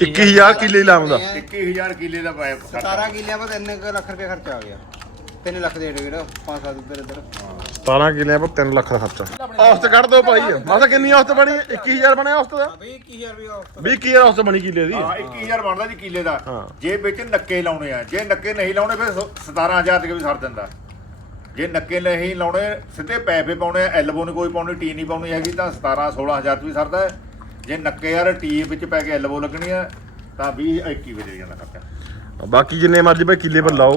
21000 ਕਿੱਲੇ ਲਾਉਂਦਾ। 21000 ਕਿੱਲੇ ਦਾ ਪਾਇਆ ਖਰਚਾ 17 ਕਿੱਲਿਆਂ ਪਰ 3 ਲੱਖ ਰੁਪਏ ਖਰਚਾ ਆ ਗਿਆ। 3 ਲੱਖ ਦੇ ਡੇਢ 5 7 ਉੱਧਰ ਇੱਧਰ। 17 ਕਿੱਲਿਆਂ ਪਰ 3 ਲੱਖ ਦਾ ਖਰਚਾ। ਔਸਤ ਕੱਢ ਦੋ ਭਾਈ। ਮਾਤਾ ਕਿੰਨੀ ਔਸਤ ਬਣੀ? 21000 ਬਣਿਆ ਔਸਤ ਦਾ? ਬਈ 21000 ਰੁਪਏ 20000 ਔਸਤ ਬਣੀ ਕਿੱਲੇ ਦੀ। ਹਾਂ 21000 ਬਣਦਾ ਜੀ ਕਿੱਲੇ ਦਾ। ਜੇ ਵਿੱਚ ਨੱਕੇ ਲਾਉਣੇ ਆ ਜੇ ਨੱਕੇ ਨਹੀਂ ਲਾਉਣੇ ਫਿਰ ਸੋ- 17000 ਤੱਕ ਵੀ ਸਰ ਦਿੰਦਾ ਜੇ ਨੱਕੇ ਨਹੀਂ ਲਾਉਣੇ ਸਿੱਧੇ ਪੈਪੇ ਪਾਉਣੇ ਐਲਬੋ ਨਹੀਂ ਕੋਈ ਪਾਉਣੀ ਟੀ ਨਹੀਂ ਪਾਉਣੀ ਹੈਗੀ ਤਾਂ 17 16000 ਚ ਵੀ ਸਰਦਾ ਹੈ। ਜੇ ਨੱਕੇ ਯਾਰ ਟੀ ਵਿੱਚ ਪੈ ਕੇ ਐਲਬੋ ਲੱਗਣੀ ਆ ਤਾਂ 20 21 ਵਜੇ ਜਾਂਦਾ ਖਰਚਾ ਬਾਕੀ ਜਿੰਨੇ ਮਰਜ਼ੀ ਭਾਈ ਕਿੱਲੇ ਪਰ ਲਾਓ।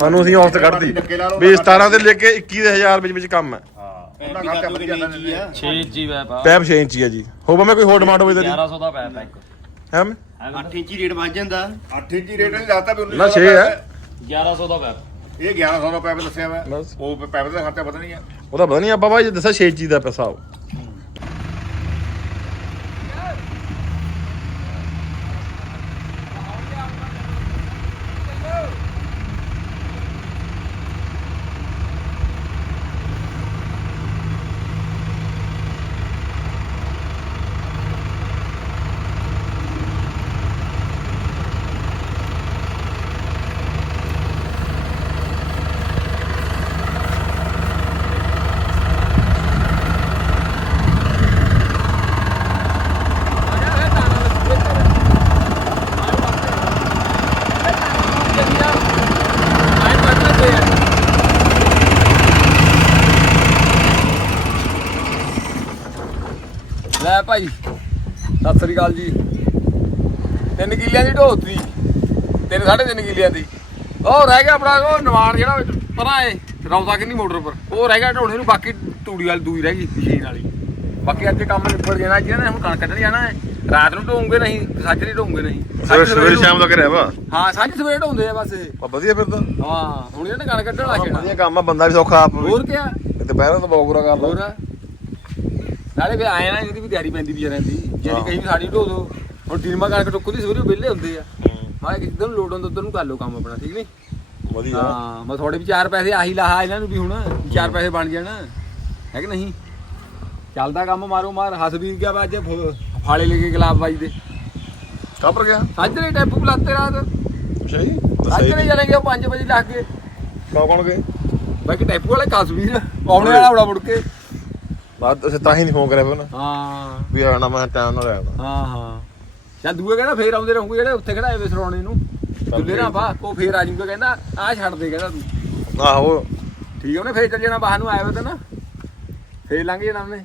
ਸਾਨੂੰ ਅਸੀਂ ਔਸਤ ਕੱਢਦੀ ਵੀ 17 ਦੇ ਲੈ ਕੇ 21000 ਵਿੱਚ ਵਿੱਚ ਕੰਮ ਹੈ। ਹਾਂ ਉਹਨਾਂ ਖਰਚਾ ਵੱਧ ਜਾਂਦਾ ਨਹੀਂ 6 ਇੰਚੀ ਵੈਪ ਆ। ਪੈਪ 6 ਇੰਚੀ ਹੈ ਜੀ। ਹੋ ਭਾਵੇਂ ਕੋਈ ਹੋਰ ਡਿਮਾਂਡ ਹੋਵੇ ਤੇਰੀ 1100 ਦਾ ਪੈਪ ਹੈ ਇੱਕ। ਹੈ? 8 ਇੰਚੀ ਰੇਟ ਵੱਜ ਜਾਂਦਾ। 8 ਇੰਚੀ ਰੇਟ ਨਹੀਂ ਦੱਸਦਾ ਵੀ 1900 ਨਾ, ਛੇ ਦਾ ਹੈ। ਪੈਪ 1100 ਦਾ ਪੈਪ। ਇਹ 1100 ਦਾ ਪੈਪ ਦੱਸਿਆ ਵਾ। ਉਹ ਪੈਪ ਦਾ ਖਰਚਾ ਵਧਣੀ ਆ। ਉਹਦਾ ਪਤਾ ਨਹੀਂ ਆਪਾਂ ਭਾਈ ਦੱਸਿਆ 6 ਇੰਚੀ ਦਾ ਪੈਸਾ ਉਹ ਲੈ ਭਾਈ ਸਤਿ ਸ੍ਰੀ ਅਕਾਲ ਜੀ। ਤਿੰਨ ਕਿੱਲਿਆਂ ਦੀ ਢੋਤੀ ਤਿੰਨ ਸਾਢੇ ਤਿੰਨ ਕਿੱਲਿਆਂ ਦੀ। ਉਹ ਰਹਿ ਗਿਆ ਆਪਣਾ ਉਹ ਨਿਵਾਣ ਜਿਹੜਾ ਪਰਾਂ ਏ ਰੌਦਾ ਕਿੰਨੀ ਮੋਟਰ ਪਰ ਉਹ ਰਹਿ ਗਿਆ ਢੋਣੇ ਨੂੰ ਬਾਕੀ ਤੂੜੀ ਵਾਲੀ ਦੂਈ ਰਹਿ ਗਈ ਮਸ਼ੀਨ ਵਾਲੀ। ਬਾਕੀ ਅੱਜ ਕੰਮ ਨਿਬੜ ਜਾਣਾ ਜਿਹਨਾਂ ਨੇ ਹੁਣ ਕਣਕ ਕੱਢਣ ਜਾਣਾ ਹੈ ਰਾਤ ਨੂੰ ਢੋਉਂਗੇ ਨਹੀਂ ਸੱਜਰੇ ਢੋਉਂਗੇ ਨਹੀਂ। ਸਵੇਰੇ ਸ਼ਾਮ ਤੱਕ ਰਹਿ ਵਾ। ਹਾਂ ਸਾਂਝ ਸਵੇਰੇ ਢੋਉਂਦੇ ਆ ਬਸ ਇਹ। ਆ ਵਧੀਆ ਫਿਰ ਤਾਂ। ਹਾਂ ਹੁਣ ਇਹਨਾਂ ਕਣਕ ਕੱਢਣ ਲੱਗ ਵਧੀਆ ਕੰਮ ਆ ਬੰਦਾ ਵੀ ਸੌਖਾ ਆਪ ਹੋਰ ਕਿਆ? ਤੇ ਪਹਿਲਾਂ ਤਾਂ ਬਹੁਤ ਬੁਰਾ ਕਰ ਹੋਰ? ਨਾਲੇ ਫਿਰ ਆਏ ਨਾ ਇਹਦੀ ਵੀ ਤਿਆਰੀ ਪੈਂਦੀ ਵੀ ਰਹਿੰਦੀ। ਜਿਹੜੀ। ਕਹੀ ਵੀ ਸਾਡੀ ਢੋ ਦੋ ਹੁਣ ਦਿਨਮਾ ਕਣਕ ਟੁੱਕਦੀ ਸਵੇਰੇ ਵਿਹਲੇ ਹੁੰਦੇ ਆ। ਮੈਂ ਨੂੰ ਲੋਡ ਹੁੰਦਾ ਉਧਰ ਨੂੰ ਕਰ ਲਓ ਕੰਮ ਆਪਣਾ ਠੀਕ ਨਹੀਂ? ਵਧੀਆ। ਹਾਂ ਮੈਂ ਥੋੜੇ ਵੀ ਚਾਰ ਪੈਸੇ ਆਹੀ ਲਾਹਾ ਇਹਨਾਂ ਨੂੰ ਵੀ ਹੁਣ ਚਾਰ ਪੈਸੇ ਬਣ ਜਾਣ। ਹੈ ਕਿ ਨਹੀਂ? ਚੱਲਦਾ ਕੰਮ ਮਾਰੋ ਮਾਰ ਹੱਸ ਵੀ ਗਿਆ ਵਾ ਅੱਜ ਫਾਲੇ ਲੈ ਕੇ ਗੁਲਾਬ ਬਾਈ ਦੇ। ਕਾਪਰ ਗਿਆ? ਸਾਜਰੇ ਟੈਂਪੂ ਬੁਲਾਤੇ ਰਾਤ। ਜੀ ਸਾਜਰੇ ਚਲੇਗੇ ਉਹ 5 ਵਜੇ ਲੱਗ ਕੇ ਕੌਣ ਕੌਣ ਗਏ? ਬਾਕੀ ਟੈਂਪੂ ਵਾਲੇ ਕਸਵੀਰ ਆਉਣੇ ਵਾਲਾ ਬੜਾ ਮੁੜ ਕੇ। ਬਾਅਦ ਅਸੀਂ ਤਾਂ ਹੀ ਨਹੀਂ ਫੋਨ ਕਰਿਆ ਫਿਰ ਉਹਨੇ ਹਾਂ। ਵੀ ਆਣਾ ਮੈਂ ਟਾਈਮ ਨਾਲ ਆਣਾ ਹਾਂ ਹਾਂ। ਚੱਲ ਦੂਏ ਕਹਿੰਦਾ ਫੇਰ ਆਉਂਦੇ ਰਹੂਗੇ ਜਿਹੜੇ ਉੱਥੇ ਖੜਾਏ ਵੇ ਸਰੋਣੇ ਨੂੰ। ਦੁੱਲੇ ਨਾ ਬਾ ਉਹ ਫੇਰ ਆ ਜਾਊਗਾ ਕਹਿੰਦਾ ਆਹ ਛੱਡ ਦੇ ਕਹਿੰਦਾ ਤੂੰ। ਆਹੋ। ਠੀਕ ਹੈ ਉਹਨੇ ਫੇਰ ਚੱਲ ਜਾਣਾ ਬਾਹਰ ਨੂੰ ਆਇਆ ਵਾ ਤਾਂ ਨਾ। ਫੇਰ ਲੰਘ ਜਾਣਾ ਉਹਨੇ।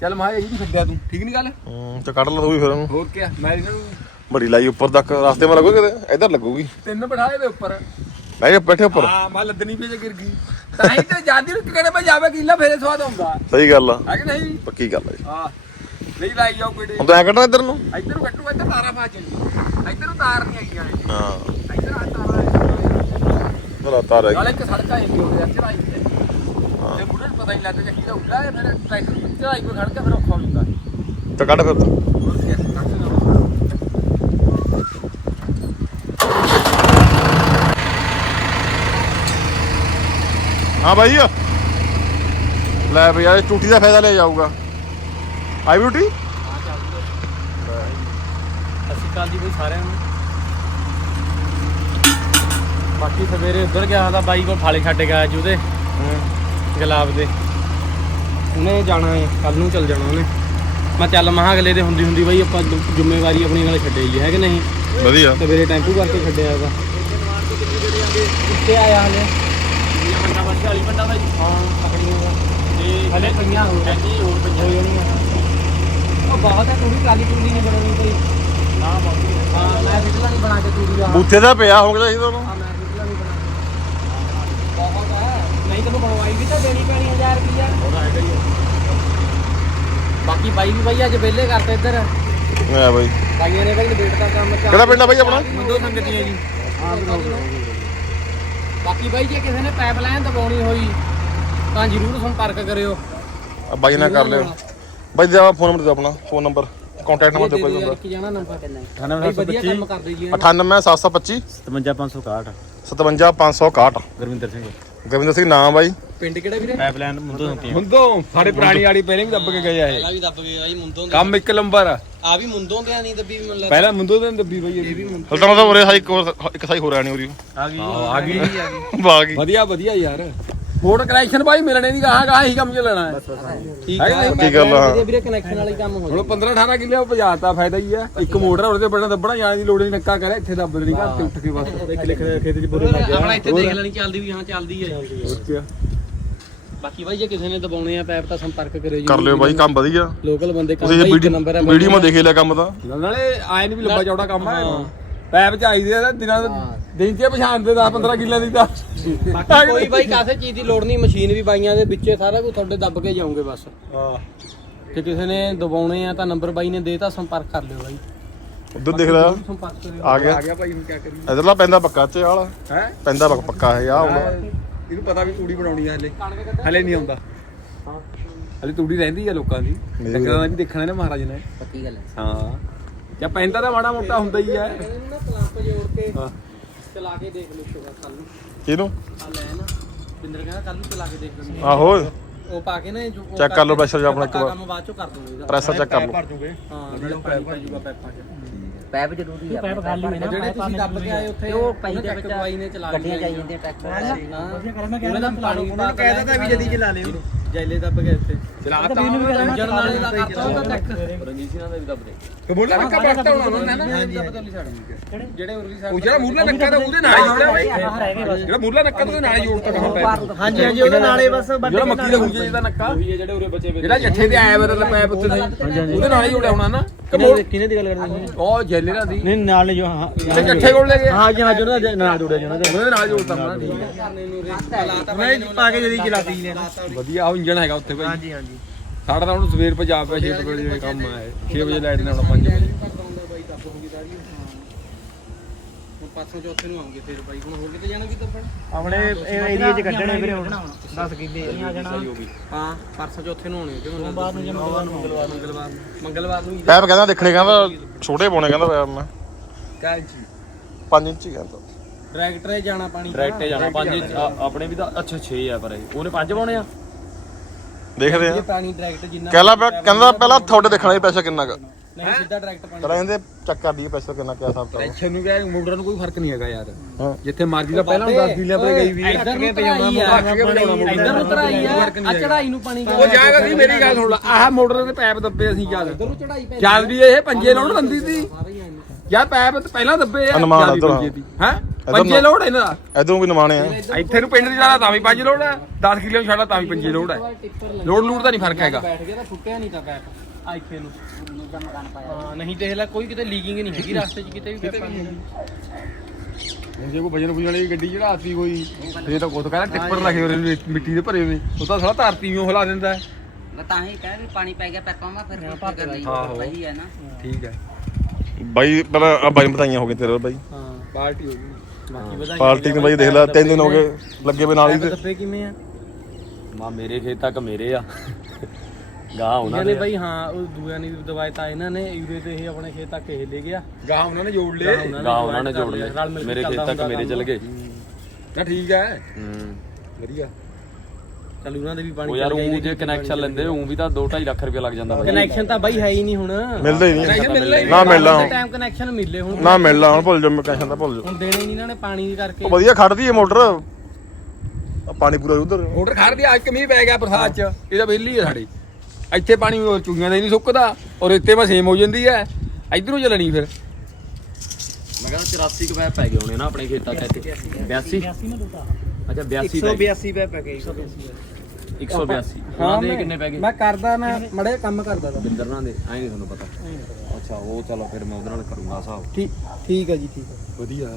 ਚੱਲ ਮੈਂ ਇਹ ਵੀ ਛੱਡਿਆ ਤੂੰ। ਠੀਕ ਨਹੀਂ ਗੱਲ? ਹੂੰ ਤੇ ਕੱਢ ਲਾ ਤੂੰ ਵੀ ਫਿਰ ਉਹਨੂੰ। ਹੋਰ ਕੀ ਮੈਂ ਇਹਨਾਂ ਨੂੰ ਬੜੀ ਲਾਈ ਉੱਪਰ ਤੱਕ ਰਸਤੇ ਮਾ ਲੱਗੂ ਕਿਤੇ? ਇੱਧਰ ਲੱਗੂਗੀ। ਤਿੰਨ ਬਿਠਾਏ ਵੇ ਉੱਪਰ। ਬਹਿ ਜਾ ਬੈਠੇ ਉੱਪਰ। ਹਾਂ ਮੈਂ ਲੱਦਣੀ ਪਈ ਜੇ ਗਿਰ ਗਈ। ਤਾਂ ਹੀ ਤੇ ਜਾਂਦੀ ਨੂੰ ਕਿਹੜੇ ਪਾ ਜਾਵੇ ਕਿੱਲਾ ਫੇਰੇ ਸਵਾਦ ਆਉਂਦਾ। ਸਹੀ ਗੱਲ ਆ। ਹੈ ਕਿ ਨਹੀਂ? ਪੱਕੀ ਗੱਲ ਆ ਜੀ। ਹਾਂ। ਨਹੀਂ ਲਾਈ ਜਾਓ ਕੋਈ ਹੁਣ ਤਾਂ ਐ ਕੱਢਣਾ ਇੱਧਰ ਨੂੰ? ਇੱਧਰ ਨੂੰ ਕੱਟੂ ਇੱਧਰ ਤਾਰਾਂ ਪਾ ਚੱਲੀ ਇੱਧਰ ਨੂੰ ਤਾਰ ਨਹੀਂ ਹੈਗੀਆਂ ਇਹ। ਹਾਂ। ਇੱਧਰ ਆ ਤਾਰਾਂ। ਚਲੋ ਤਾਰ ਨਾਲੇ ਇੱਕ ਸੜਕ ਆ ਜਾਂਦੀ ਉਹਦੇ ਚੜਾਈ ਤੇ ਤੇ ਨੂੰ ਪਤਾ ਨਹੀਂ ਲੱਗਦਾ ਕਿ ਉੱਲਾ ਹੈ ਫਿਰ ਟਰੈਕਟਰ ਚੜਾਈ ਕੋ ਖੜ ਕੇ ਫਿਰ ਔਖਾ ਹੋ ਜਾਂਦਾ। ਤੇ ਕੱਢ ਫਿਰ ਤੂੰ ਹੋਰ ਕੀ ਹੈ, ਕੱਢ ਲੈਣਾ। ਹਾਂ ਭਾਈ ਲੈ ਭਈ ਇਹ ਟੂਟੀ ਦਾ ਫਾਇਦਾ ਲੈ ਜਾਊਗਾ। ਆਈ ਬਿਊਟੀ? ਅਸੀਂ ਕੱਲ ਦੀ ਬਈ ਸਾਰਿਆਂ ਨੂੰ। ਬਾਕੀ ਸਵੇਰੇ ਉੱਧਰ ਗਿਆ ਤਾਂ ਬਾਈ ਕੋਲ ਫਾਲੇ ਛੱਡ ਗਿਆ ਅੱਜ ਉਹਦੇ। ਗੁਲਾਬ ਦੇ। ਉਹਨੇ ਜਾਣਾ ਹੈ ਕੱਲ ਨੂੰ ਚੱਲ ਜਾਣਾ ਉਹਨੇ। ਮੈਂ ਚੱਲ ਮਹਾ ਅਗਲੇ ਦੇ ਹੁੰਦੀ ਹੁੰਦੀ ਬਾਈ ਆਪਾਂ ਜ਼ਿੰਮੇਵਾਰੀ ਆਪਣੀ ਨਾਲ ਛੱਡੇ ਹੀ ਹੈ ਕਿ ਨਹੀਂ? ਵਧੀਆ। ਸਵੇਰੇ ਟੈਂਪੂ ਕਰਕੇ ਛੱਡਿਆ ਉਹਦਾ ਕਿੱਥੇ ਆਇਆ ਹਲੇ। ਮੰਡਾ ਬਸ 40 ਮੰਡਾ ਬਾਈ ਹਾਂ ਪਕੜੀਆਂ ਤੇ ਹਲੇ ਪਈਆਂ ਹੋ ਕਹਿੰਦੀ ਹੋਰ ਪਈਆਂ। ਹੋ। ਜਾਣੀਆਂ ਉਹ ਬਹੁਤ ਹੈ ਤੂੜੀ ਕਾਲੀ ਤੂੜੀ ਨਹੀਂ ਬਣਾਉਣੀ ਕੋਈ ਨਾ ਬਹੁਤ ਹਾਂ। ਮੈਂ ਵਿਟਲਾ ਨਹੀਂ ਬਣਾ ਕੇ ਤੂੜੀ ਆ ਬੂਥੇ ਦਾ ਪਿਆ ਹੋ ਗਿਆ ਸੀ ਤੁਹਾਨੂੰ? ਹਾਂ ਮੈਂ ਵਿਟਲਾ ਨਹੀਂ ਬਣਾ ਬਹੁਤ ਹੈ। ਨਹੀਂ ਤੈਨੂੰ ਬਣਵਾਈ ਵੀ ਤਾਂ ਦੇਣੀ ਪੈਣੀ 1000 ਰੁਪਈਆ। ਉਹਦਾ ਹੈਗਾ ਹੀ ਬਾਕੀ ਬਾਈ ਵੀ ਬਾਈ ਅੱਜ ਵਿਹਲੇ ਕਰਤੇ ਇੱਧਰ। ਲੈ ਭਾਈ ਬਾਈਆਂ ਨੇ ਬਾਈ ਡੇਟ ਦਾ ਕੰਮ ਕਿਹੜਾ ਪਿੰਡ ਆ ਬਾਈ ਆਪਣਾ? ਦੋ ਸੰਗਤੀਆਂ ਜੀ। ਹਾਂ ਬਾਕੀ ਬਾਈ ਜੇ ਕਿਸੇ ਨੇ ਪਾਈਪਲਾਈਨ ਦਬਾਉਣੀ ਹੋਈ ਤਾਂ ਜ਼ਰੂਰ ਸੰਪਰਕ ਕਰਿਓ। ਆ ਬਾਈ ਨਾਲ ਕਰ ਲਿਓ। ਬਾਈ ਦਾ ਫੋਨ ਨੰਬਰ ਦਿਓ ਆਪਣਾ ਫੋਨ ਨੰਬਰ ਕੰਟੈਕਟ ਨੰਬਰ ਦਿਓ ਭਾਈ ਇੱਕ ਜਾਣਾ ਨੰਬਰ ਕਿੰਨਾ ਹੈ ਵਧੀਆ ਕੰਮ ਕਰਦੇ ਜੀ 98725 57561 57561 ਗੁਰਵਿੰਦਰ ਸਿੰਘ। ਗੋਬਿੰਦਰ ਸਿੰਘ ਨਾਮ ਬਾਈ। ਪਿੰਡ ਕਿਹੜਾ ਵੀਰੇ? ਪਾਈਪਲਾਈਨ ਮੁੰਦੋਂ ਹੁੰਦੀ ਮੁੰਦੋਂ ਸਾਡੇ ਪੁਰਾਣੀ ਆੜੀ ਪਹਿਲੇ ਵੀ ਦੱਬ ਕੇ ਗਏ ਆ ਇਹ। ਆ ਵੀ ਦੱਬ ਗਏ ਬਾਈ ਮੁੰਦੋਂ ਦੇ ਕੰਮ ਇੱਕ ਨੰਬਰ ਆ। ਆ ਵੀ ਮੁੰਦੋਂ ਦੇ ਨਹੀਂ ਦੱਬੀ ਮਤਲਬ। ਪਹਿਲਾਂ ਮੁੰਦੋਂ ਦੇ ਦੱਬੀ ਬਈ ਇਹ ਵੀ ਹਲ ਤਾਂ ਮਤਲਬ ਉਰੇ ਸਾਈ ਇੱਕ ਸਾਈ ਹੋ ਰਾਣੀ ਉਰੀ। ਆ ਗਈ। ਆ ਗਈ। ਆ ਗਈ। ਵਧੀਆ ਵਧੀਆ ਯਾਰ। ਬੋਰਡ ਕਨੈਕਸ਼ਨ ਭਾਈ ਮਿਲਣੇ ਦੀ ਗਾਹਾਂ ਗਾਹਾਂ ਹੀ ਕੰਮ ਚੱਲਣਾ ਹੈ। ਠੀਕ ਹੈ ਕਿ ਗੱਲ ਆ? ਵੀਰੇ- ਕਨੈਕਸ਼ਨ ਵਾਲਾ ਹੀ ਕੰਮ ਹੋ ਹੁਣ 15 18 ਕਿੱਲੇ ਭਜਾਤਾ ਫਾਇਦਾ ਹੀ ਆ। ਇੱਕ ਮੋਟਰ ਉਹਦੇ ਤੇ ਬੜਾ ਦੱਬਣਾ ਜਾਣ ਦੀ ਲੋੜ ਨਹੀਂ ਨੱਕਾ ਕਰੇ ਇੱਥੇ ਦੱਬ ਦੇਣੀ ਘਰ ਤੇ ਉੱਠ ਕੇ ਬਸ। ਇੱਕ ਲਿਖ ਖੇਤ 'ਚ ਬੋਰੇ ਲੱਗ ਆਪਣਾ ਇੱਥੇ ਦੇਖ ਲੈਣੀ ਚੱਲਦੀ ਵੀ ਹਾਂ ਚੱਲਦੀ ਹੈ ਬਾਕੀ ਬਾਈ ਜੇ ਕਿਸੇ ਨੇ ਦਬਾਉਣੇ ਆ ਪੈਪ ਤਾਂ ਸੰਪਰਕ ਕਰਿਓ ਜੀ। ਕਰ ਲਿਓ ਬਾਈ ਕੰਮ ਵਧੀਆ। ਲੋਕਲ ਬੰਦੇ ਕੰਮ ਤੁਸੀਂ ਇੱਕ ਨੰਬਰ ਹੈ ਵੀਡੀਓ ਮੈਂ ਦੇਖੇ ਲਿਆ ਕੰਮ ਤਾਂ। ਨਾਲੇ ਆਏ ਨਹੀਂ ਵੀ ਲੰਬਾ ਚੌੜਾ ਕੰਮ ਹੈ। ਪੈਪ ਚਾਹੀਦੇ ਆ ਦਿਨਾਂ ਦੇ ਦਿਨ ਚ ਪਛਾਣ ਦੇ 10 15 ਕਿੱਲੇ ਦੀ ਤਾਂ। ਬਾਕੀ ਕੋਈ ਬਾਈ ਕਾਸੇ ਚੀਜ਼ ਦੀ ਲੋੜ ਨਹੀਂ ਮਸ਼ੀਨ ਵੀ ਬਾਈਆਂ ਦੇ ਵਿੱਚੇ ਸਾਰਾ ਕੁਝ ਤੁਹਾਡੇ ਦੱਬ ਕੇ ਜਾਓਗੇ ਬਸ। ਹਾਂ। ਜੇ ਕਿਸੇ ਨੇ ਦਬਾਉਣੇ ਆ ਤਾਂ ਨੰਬਰ ਬਾਈ ਨੇ ਦੇਤਾ ਸੰਪਰਕ ਕਰ ਲਿਓ ਬਾਈ। ਉਧਰ ਦੇਖ ਕਰਿਓ ਆ ਗਿਆ। ਆ ਗਿਆ ਭਾਈ ਹੁਣ ਕੀ ਕਰੀਏ? ਇਧਰਲਾ ਪੈਂਦਾ ਪੱਕਾ ਚ ਵਾਲਾ। ਹੈ? ਪੈਂਦਾ ਪੱਕ- ਪੱਕਾ ਹੈ ਆ ਹੁਣ। ਇਹਨੂੰ ਪਤਾ ਵੀ ਤੂੜੀ ਬਣਾਉਣੀ ਆ ਹਲੇ। ਹਲੇ ਨਹੀਂ ਆਉਂਦਾ। ਹਲੇ ਤੂੜੀ ਰਹਿੰਦੀ ਆ ਲੋਕਾਂ ਦੀ। ਮੇਰੀ ਟੱਕਰਾਂ ਦਾ ਵੀ ਦੇਖਣਾ ਨੇ ਮਹਾਰਾਜ ਨੇ। ਪੱਕੀ ਗੱਲ ਹੈ। ਹਾਂ। ਜਾਂ ਪੈਂਦਾ ਤਾਂ ਮਾੜਾ ਮੋਟਾ ਹੁੰਦਾ ਹੀ ਹੈ ਇਹਨੂੰ ਨਾ ਕਲੰਪ ਜੋੜ ਕੇ ਹਾਂ। ਚਲਾ ਕੇ ਦੇਖ ਲਿਓ ਸ਼ੋਗਾ ਕੱਲ ਨੂੰ। ਇਹਨੂੰ ਆ ਲੈ ਨਾ। ਬਿੰਦਰ ਕਹਿੰਦਾ ਕੱਲ ਨੂੰ ਚਲਾ ਕੇ ਦੇਖ ਲੈਂਦੇ ਆਹੋ। ਉਹ ਪਾ ਕੇ ਨਾ ਜੋ Check ਕਰ ਲਓ pressure ਜਿਹਾ ਆਪਣਾ ਇੱਕ ਵਾਰ। ਕੰਮ ਬਾਅਦ ਚੋਂ ਕਰ ਦੂੰਗਾ ਪ੍ਰੈਸ਼ਰ ਚੈੱਕ ਕਰ ਲਓ। ਹਾਂ ਜਿਹੜਾ ਪਾਣੀ ਪੈ ਜੂਗਾ ਪੈਪਾਂ 'ਚ ਪੈਪ ਜ਼ਰੂਰੀ ਆ ਪੈਪ ਖਾਲੀ ਹੋਏ ਨਾ ਜਿਹੜੇ ਤੁਸੀਂ ਦੱਬ ਕੇ ਆਏ ਉੱਥੇ ਉਹ ਪਈ ਦੇ ਵਿੱਚ ਗੱਡੀਆਂ ਚਾਹੀਦੀਆਂ ਨੇ ਟਰੈਕਟਰ ਉਹਨਾਂ ਦਾ ਪਾਣੀ ਉਹਨਾਂ ਨੇ ਕਹਿ ਦਿੱਤਾ ਵੀ ਜਦੀ ਚਲਾ ਲਿਓ। ਜੈਲੇ ਦੱਬ ਗਏ ਉੱਥੇ ਚਲਾਤਾ ਇੰਜਣ ਨਾਲੇ ਦਾ ਕਰਤਾ ਉਹਦਾ ਚੈੱਕ। ਰਣਜੀਤ ਦਾ ਵੀ ਦੱਬ ਦੇ। ਤੇ ਬੋਲਾ ਨੱਕਾ ਪੜਤਾ ਹੋਣਾ ਉਹਨਾਂ ਨੇ ਨਾ? ਜਿਹੜੇ ਉਰਲੀ ਉਹ ਜਿਹੜਾ ਮੂਰਲਾ ਨੱਕਾ ਤਾਂ ਉਹਦੇ ਨਾਲ ਹੀ ਜਿਹੜਾ ਮੂਰਲਾ ਨੱਕਾ ਤਾਂ ਉਹਦੇ ਨਾਲ ਹੀ ਜੋੜਤਾ ਕਹਾਂ ਹਾਂਜੀ ਹਾਂਜੀ ਉਹਦੇ ਨਾਲੇ ਬਸ ਜਿਹੜਾ ਮੱਕੀ ਦਾ ਗੁੰਜੇ ਜਿਹਦਾ ਨੱਕਾ। ਉਹੀ ਹੈ ਜਿਹੜੇ ਉਰੇ ਬਚੇ ਜਿਹੜਾ ਜੱਠੇ ਤੇ ਆਇਆ ਬਦਲ ਪੈਪ ਉੱਤੇ ਸਹੀ ਉਹਦੇ ਨਾਲ ਹੀ ਜੁੜਿਆ ਹੋਣਾ ਨਾ। ਕਮੋੜ ਕਿਹਨੇ ਦੀ ਗੱਲ ਕਰਦੇ ਉਹ ਜੈਲੇਰਾ ਦੀ। ਨਹੀਂ ਨਾਲ ਜੋ ਹਾਂ ਤੇ ਜੱਠੇ ਕੋਲ ਲੈ ਗਏ। ਹਾਂ ਜੀ ਹਾਂ ਜੋ ਨਾਲ ਨਾਲ ਜੁੜਿਆ ਜਣਾ ਉਹਦੇ ਨਾਲ। ਜੋੜਤਾ ਹੋਣਾ। ਠੀਕ ਹੈ ਮੈਂ ਪਾ ਕੇ ਜਦੀ ਚਲਾਤੀ ਲੈਣਾ ਵਧੀਆ ਉਹ ਇੰਜਣ ਹੈਗਾ ਉੱਥੇ ਭਾਈ। ਹਾਂਜੀ ਹਾਂਜੀ। ਸਾਡਾ ਤਾਂ ਹੁਣ ਸਵੇਰ ਪਜਾ ਪਿਆ 6 ਵਜੇ ਕੰਮ ਆਇਆ 6 ਵਜੇ ਲਾਈਟ ਨੇ ਆਉਣਾ 5 ਵਜੇ। ਹੁਣ ਪਾਸੋਂ ਚੌਥੇ ਨੂੰ ਆਉਂਗੇ ਫਿਰ ਬਾਈ। ਹੁਣ ਹੋਰ ਕਿਤੇ ਜਾਣਾ ਵੀ ਦੱਬਣ ਆਪਣੇ ਏਰੀਆ 'ਚ ਕੱਢਣੇ ਵੀਰੇ ਹੁਣ। 10 ਕਿੱਲੇ ਆ ਜਾਣਾ। ਹਾਂ ਪਰਸੋਂ ਚੌਥੇ ਨੂੰ ਆਉਣੇ ਤੇ ਮੰਗਲਵਾਰ ਨੂੰ ਮੰਗਲਵਾਰ ਮੰਗਲਵਾਰ ਮੰਗਲਵਾਰ ਨੂੰ ਪੈਪ ਕਹਿੰਦਾ ਦੇਖਣੇ ਕਹਿੰਦਾ ਛੋਟੇ ਪਾਉਣੇ ਕਹਿੰਦਾ ਪੈਪ ਮੈਂ ਕਾਲ ਜੀ 5 ਇੰਚ ਹੀ ਕਹਿੰਦਾ। ਡਾਇਰੈਕਟਰ ਜਾਣਾ ਪਾਣੀ ਡਾਇਰੈਕਟ ਜਾਣਾ ਪੰਜ ਆ- ਆਪਣੇ ਵੀ ਤਾਂ ਅੱਛਾ 6 ਆ ਪਰ ਇਹ। ਉਹਨੇ ਪੰਜ ਪਾਉਣੇ ਆ? ਦੇਖਦੇ ਇਹ ਆ ਪਾਣੀ ਡਾਇਰੈਕਟ ਜਿੰਨਾ ਕਹਿਲਾ ਪਿਆ ਕਹਿੰਦਾ ਪਹਿਲਾਂ ਤੁਹਾਡੇ ਦੇਖਣਾ ਹੀ ਪੈਸਾ ਕਿੰਨਾ ਕ? ਨਹੀਂ ਸਿੱਧਾ ਡਾਇਰੈਕਟ ਪਾਣੀ ਚਲਾ ਇਹਦੇ ਚੈੱਕ ਕਰ ਲਈਏ ਪੈਸਾ ਕਿੰਨਾ ਕਿਆ ਹਿਸਾਬ ਕਰਦਾ ਟੈਨਸ਼ਨ ਨੂੰ ਕਿਹਾ ਮੋਟਰਾਂ ਨੂੰ ਕੋਈ ਫ਼ਰਕ ਨਹੀਂ ਹੈਗਾ ਯਾਰ। ਹਾਂ। ਜਿੱਥੇ ਮਰਜ਼ੀ ਦਾ ਪਹਿਲਾਂ 10 ਕਿੱਲੇ ਪਰ ਗਈ ਵੀ ਹੈ। ਇੱਧਰ ਨੂੰ ਚੜਾਈ ਆ। ਇੱਧਰ ਨੂੰ ਚੜਾਈ ਆ। ਆ ਚੜਾਈ ਨੂੰ ਪਾਣੀ ਉਹ ਜਾਗਾ ਸੀ ਮੇਰੀ ਗੱਲ ਸੁਣ ਲਾ। ਆਹ ਮੋਟਰ ਦੇ ਪੈਪ ਦੱਬੇ ਅਸੀਂ ਜਦ ਇੱਧਰ ਨੂੰ ਚੜਾਈ ਪੈ ਜਦ ਵੀ ਇਹ ਪੰਜੇ ਲਾਉਣ ਦਿੰਦੀ ਸੀ। ਯਾਰ ਪੈਪ ਤੇ ਪਹਿਲਾਂ ਦੱਬੇ ਆ ਅਨੁਮਾਨ ਇੱਧਰ। ਹੈ? ਪੰਜੇ ਲੋੜ ਇਹਨਾਂ ਦਾ। ਇਧਰੋਂ ਵੀ ਨਵਾਣੇ ਆ? ਇੱਥੇ ਨੂੰ ਪਿੰਡ ਦੀ ਜਾਣਾ ਤਾਂ ਵੀ ਪੰਜ ਲੋੜ ਹੈ 10 ਕਿੱਲੇ ਛੱਡਾ ਤਾਂ ਵੀ ਪੰਜੇ ਲੋੜ ਹੈ। ਲੋੜ ਲੂੜ ਦਾ ਨਹੀਂ ਫ਼ਰਕ ਹੈਗਾ। ਬੈਠ ਗਿਆ ਤਾਂ ਫੁੱਟਿਆ ਨਹੀਂ ਤਾਂ ਪੈਪ ਆ ਇੱਥੇ ਨੂੰ। ਹਾਂ ਨਹੀਂ ਦੇਖ ਲੈ ਕੋਈ ਕਿਤੇ ਲੀਕਿੰਗ ਨਹੀਂ ਹੈਗੀ ਰਸਤੇ 'ਚ ਕਿਤੇ ਵੀ ਪੈਪਾਂ ਨਹੀਂ। ਹੁਣ ਜੇ ਕੋਈ ਵਜਨ ਫੁਜਣ ਵਾਲੀ ਗੱਡੀ ਚੜਾਤੀ ਕੋਈ ਫੇਰ ਤਾਂ ਕੋਤ ਕਹਿੰਦਾ ਟਿੱਪਰ ਲੱਗੇ ਨੇ ਮਿੱਟੀ ਦੇ ਭਰੇ ਹੋਏ ਉਹ ਤਾਂ ਸਾਲਾ ਧਰਤੀ ਨੂੰ ਹਿਲਾ ਦਿੰਦਾ ਹੈ। ਮੈਂ ਤਾਂ ਹੀ ਕਹਿ ਵੀ ਪਾਣੀ ਪੈ ਗਿਆ ਪੈਪਾਂ ਮਾ ਫਿਰ ਕੀ ਕਰਨੀ ਆਹੋ। ਸਹੀ ਹੈ ਨਾ। ਠੀਕ ਹੈ। ਬਾਈ ਪਹਿਲਾਂ ਆ ਬਾਈ ਬਤਾਈਆਂ ਹੋ ਗਏ ਤੇਰੇ ਬਾਈ। ਹਾਂ ਪਾਰਟੀ ਹੋ ਗਈ। ਬਾਕੀ ਵਧਾਈ ਪਾਰਟੀ ਨੂੰ ਬਾਈ ਦੇਖ ਲੈ ਤਿੰਨ ਦਿਨ ਹੋ ਗਏ ਲੱਗੇ ਵੇ ਨਾਲ ਹੀ ਤੇ। ਦੱਬੇ ਕਿਵੇਂ ਆ? ਮਾ ਮੇਰੇ ਖੇਤ ਤੱਕ ਮੇਰੇ ਆ। ਗਾਹ ਉਹਨਾਂ ਯਾਨੀ ਦੇ ਬਾਈ ਹਾਂ ਉਹ ਦੂਆਂ ਨੇ ਦਵਾਈ ਤਾਂ ਇਹਨਾਂ ਨੇ ਯੂਰੇ ਤੇ ਇਹ ਆਪਣੇ ਖੇਤ ਤੱਕ ਇਹ ਲੈ ਗਿਆ। ਗਾਹ ਉਹਨਾਂ ਨੇ ਜੋੜ ਲਏ। ਗਾਹ ਉਹਨਾਂ ਨੇ ਜੋੜ ਲਏ। ਮੇਰੇ ਖੇਤ ਤੱਕ ਮੇਰੇ ਚਲ ਗਏ। ਨਾ ਠੀਕ ਹੈ। ਹੂੰ। ਵਧੀਆ। ਚੱਲ ਉਹਨਾਂ ਦੇ ਵੀ ਪਾਣੀ ਉਹ ਯਾਰ ਉਹ ਜੇ ਕਨੈਕਸ਼ਨ ਲੈਂਦੇ ਉਹ ਵੀ ਤਾਂ 2.5 ਲੱਖ ਰੁਪਏ ਲੱਗ ਜਾਂਦਾ ਬਾਈ। ਕਨੈਕਸ਼ਨ ਤਾਂ ਬਾਈ ਹੈ ਹੀ ਨਹੀਂ ਹੁਣ। ਮਿਲਦਾ ਹੀ ਨਹੀਂ। ਕਨੈਕਸ਼ਨ ਮਿਲ ਲਈ ਨਾ ਮਿਲਦਾ ਹੁਣ ਟਾਈਮ ਕਨੈਕਸ਼ਨ ਮਿਲੇ ਹੁਣ। ਨਾ ਮਿਲਦਾ ਹੁਣ ਭੁੱਲ ਜਾ ਮੈਂ ਕਹਿੰਦਾ ਭੁੱਲ ਜਾ ਹੁਣ ਦੇਣੇ ਨਹੀਂ ਇਹਨਾਂ ਨੇ ਪਾਣੀ ਕਰਕੇ। ਉਹ ਵਧੀਆ ਖੜਦੀ ਹੈ ਮੋਟਰ। ਆ ਪਾਣੀ ਪੂਰਾ ਉਧਰ। ਮੋਟਰ ਖੜਦੀ ਆ ਅੱਜ ਮੀਂਹ ਪੈ ਗਿਆ ਬਰਸਾਤ ਚ। ਇਹਦਾ ਵਿਹਲੀ ਹੈ ਸਾਡੀ। ਇੱਥੇ ਪਾਣੀ ਚੂਹੀਆਂ ਦਾ ਹੀ ਨਹੀਂ ਸੁੱਕਦਾ ਔਰ ਇੱਥੇ ਮੈਂ ਸੇਮ ਹੋ ਜਾਂਦੀ ਹੈ। ਇਧਰੋਂ ਚੱਲਣੀ ਫਿਰ। ਮੈਂ ਕਹਿੰਦਾ 84 ਕੁ ਪੈਪ ਪੈ ਗਏ ਹੋਣੇ ਨਾ ਆਪਣੇ ਖੇਤਾਂ ਤੱਕ 82 ਅੱਛਾ 82 ਪੈ ਗਏ 182 ਪੈਪ ਪੈ ਗਏ 182 ਉਹਨਾਂ ਦੇ ਕਿੰਨੇ ਪੈ ਗਏ? ਮੈਂ ਕਰਦਾ ਮੈਂ ਮੜੇ ਕੰਮ ਕਰਦਾ ਤਾ। ਬਿੰਦਰਨਾਂ ਦੇ ਐਂ ਨਹੀਂ ਤੁਹਾਨੂੰ ਪਤਾ। ਅੱਛਾ ਉਹ ਚਲੋ ਫਿਰ ਮੈਂ ਉਹਦੇ ਨਾਲ ਕਰੂੰਗਾ ਹਿਸਾਬ। ਠੀਕ ਠੀਕ ਹੈ ਜੀ ਠੀਕ ਹੈ। ਵਧੀਆ।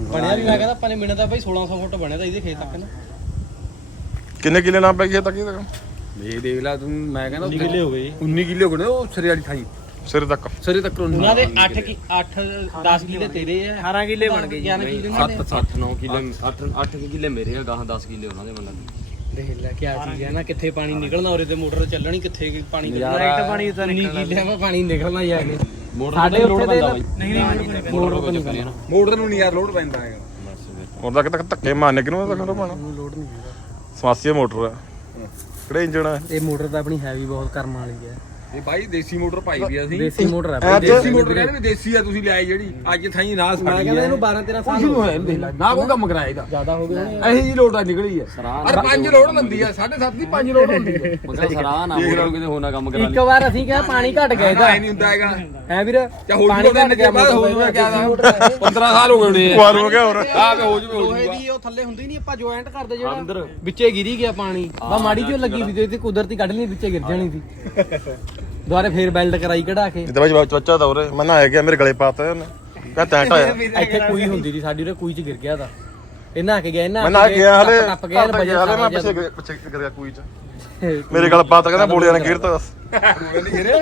ਬਣਿਆ ਵੀ ਮੈਂ ਕਹਿੰਦਾ ਆਪਾਂ ਨੇ ਮਿੰਟ ਦਾ ਬਾਈ 1600 ਫੁੱਟ ਬਣਿਆ ਤਾਂ ਇਹਦੇ ਖੇਤ ਤੱਕ ਨਾ। ਕਿੰਨੇ ਕਿੱਲੇ ਨਾ ਪੈ ਗਏ ਤੱਕ ਇਹ ਇਹ ਦੇਖ ਲੈ ਤੂੰ ਮੈਂ ਕਹਿੰਦਾ 19 ਕਿੱਲੇ ਹੋ ਗਏ। 19 ਕਿੱਲੇ ਹੋ ਗਏ ਉਹ ਸਿਰੇ ਵਾਲੀ ਥਾਈ। ਸਿਰ ਤੱਕ। ਸਿਰੇ ਤੱਕ ਉਹਨਾਂ ਦੇ 8 ਕੀ 8 10 ਕਿੱਲੇ ਤੇਰੇ ਆ। 18 ਕਿੱਲੇ ਬਣ ਗਏ 11 ਕਿੱਲੇ ਉਹਨਾਂ ਦੇ। 7 7 9 ਕਿੱਲੇ 8 8 ਕਿੱਲੇ ਮੇਰੇ ਆ ਗਾਹਾਂ 10 ਕਿੱਲੇ ਉਹਨਾਂ ਦੇ ਮਤਲਬ ਦੇਖ ਲੈ ਕੀ ਚੀਜ਼ ਹੈ ਨਾ ਕਿੱਥੇ ਪਾਣੀ ਨਿਕਲਣਾ ਔਰੇ ਤੇ ਮੋਟਰ ਚੱਲਣੀ ਕਿੱਥੇ ਪਾਣੀ ਨਜ਼ਾਰਾ। ਡਾਇਰੈਕਟ ਪਾਣੀ ਤਾਂ ਨਿਕਲਣਾ ਪਾਣੀ ਨਿਕਲਣਾ ਜਾ ਕੇ ਸਾਡੇ ਉੱਥੇ ਦੇ ਨਹੀਂ ਨਹੀਂ ਨਹੀਂ ਨਾ ਮੋਟਰ ਨੂੰ ਨਹੀਂ ਯਾਰ ਲੋਡ ਪੈਂਦਾ ਹੈਗਾ। ਬਸ ਫਿਰ। ਉਹਦਾ ਕਿਤੇ ਧੱਕੇ ਮਾਰਨੇ ਕਿਨੂੰ ਤਾਂ ਖੜੋ ਪਾਣਾ ਲੋਡ ਨਹੀਂ ਹੈਗਾ। ਸਮਾਸੀਆ ਮੋਟਰ ਆ। ਕਿਹੜੇ ਇੰਜਣ ਆ? ਇਹ ਮੋਟਰ ਤਾਂ ਆਪਣੀ ਹੈਵੀ ਬਹੁਤ ਕਰਮ ਵਾਲੀ ਹੈ ਇਹ ਬਾਈ ਦੇਸੀ ਮੋਟਰ ਪਾਈ ਵੀ ਅਸੀਂ। ਦੇਸੀ ਮੋਟਰ ਹੈ ਐ ਬਈ, ਦੇਸੀ ਮੋਟਰ ਕਹਿੰਦੇ ਵੀ ਦੇਸੀ ਆ ਤੁਸੀਂ ਲਿਆਈ ਜਿਹੜੀ ਅੱਜ ਥਾਈ ਨਾ ਮੈਂ ਸਾਡੀ ਕਹਿੰਦਾ ਇਹਨੂੰ 12 13 ਕੁਝ ਸਾਲ ਨਹੀਂ ਹੋਇਆ ਇਹਨੂੰ ਦੇਖ ਲੈ ਨਾ ਕੋਈ ਕੰਮ ਕਰਾਏਗਾ। ਜ਼ਿਆਦਾ ਹੋ ਗਏ ਹੋਣੇ ਇਹੀ ਜੀ ਲੋਟਾ ਨਿਕਲੀ ਹੈ ਅਰੇ ਪੰਜ ਲੋੜ ਲੰਦੀ ਆ 7.5 ਦੀ ਪੰਜ ਲੋੜ ਹੁੰਦੀ ਹੈ ਮਤਲਬ ਸਰਾਹ ਨਾ ਮੋਟਰ ਕਿਤੇ ਹੋਰ ਨਾ ਕੰਮ ਕਰਾ ਇੱਕ ਵਾਰ ਅਸੀਂ ਕਿਹਾ ਪਾਣੀ ਘਟ ਗਿਆ ਇਹਦਾ। ਨਹੀਂ ਹੁੰਦਾ ਹੈਗਾ। ਹੈ ਵੀਰ ਚਾ ਹੋ ਪਾਣੀ ਜੂਗਾ ਘਟ ਗਿਆ ਬਾਅਦ ਹੋ ਜੂਗਾ ਕਿਆ ਦਾ 15 ਸਾਲ ਹੋ ਗਏ ਹੋਣੇ ਕੁਆਰ ਹੋ ਗਿਆ ਹੋਰ। ਆ ਵੇ ਹੋ ਜੂਵੇ ਹੋ ਲੋਹੇ ਜੂਗਾ। ਦੀ ਉਹ ਥੱਲੇ ਹੁੰਦੀ ਨਹੀਂ ਆਪਾਂ ਜੁਆਇੰਟ ਕਰਦੇ ਜਿਹੜਾ ਅੰਦਰ। ਵਿੱਚੇ ਗਿਰੀ ਗਿਆ ਪਾਣੀ। ਬਾ ਮਾੜੀ ਜਿਹੀ ਲੱਗੀ ਸੀ ਤੇ ਕੁਦਰਤੀ ਕੱਢ ਲਈ ਵਿੱਚੇ ਗਿਰ ਜਾਣੀ ਸੀ। ਦੁਬਾਰੇ ਫੇਰ ਬੈਲਟ ਕਰਾਈ ਕਢਾ ਕੇ। ਜਿੱਦਾਂ ਬਾਈ ਬੱਚਾ ਦਾ ਉਰੇ ਮੈਂ ਨਹਾਇਆ ਗਿਆ ਮੇਰੇ ਗਲੇ ਪਾਤਾ ਉਹਨੇ। ਕਹ ਟੈਂਟ ਆਇਆ ਇੱਥੇ ਕੋਈ ਹੁੰਦੀ ਸੀ ਸਾਡੀ ਉਹਦੇ ਕੋਈ ਚ ਗਿਰ ਗਿਆ ਤਾਂ। ਇਹ ਨਹਾ ਕੇ ਗਿਆ ਇਹ ਨਹਾ ਮੈਂ ਨਹਾ ਕੇ ਗਿਆ ਹਲੇ ਟੱਪ ਗਿਆ ਹਲੇ ਮੈਂ ਪਿੱਛੇ ਵਜੇ ਪਿੱਛੇ ਗਿਰ ਗਿਆ ਕੋਈ ਚ। ਮੇਰੇ ਗਲ ਪਾਤਾ ਕਹਿੰਦਾ ਬੋਲਿਆ ਨੇ ਗਿਰਤਾ ਦੱਸ। ਨਹੀਂ ਗਿਰੇ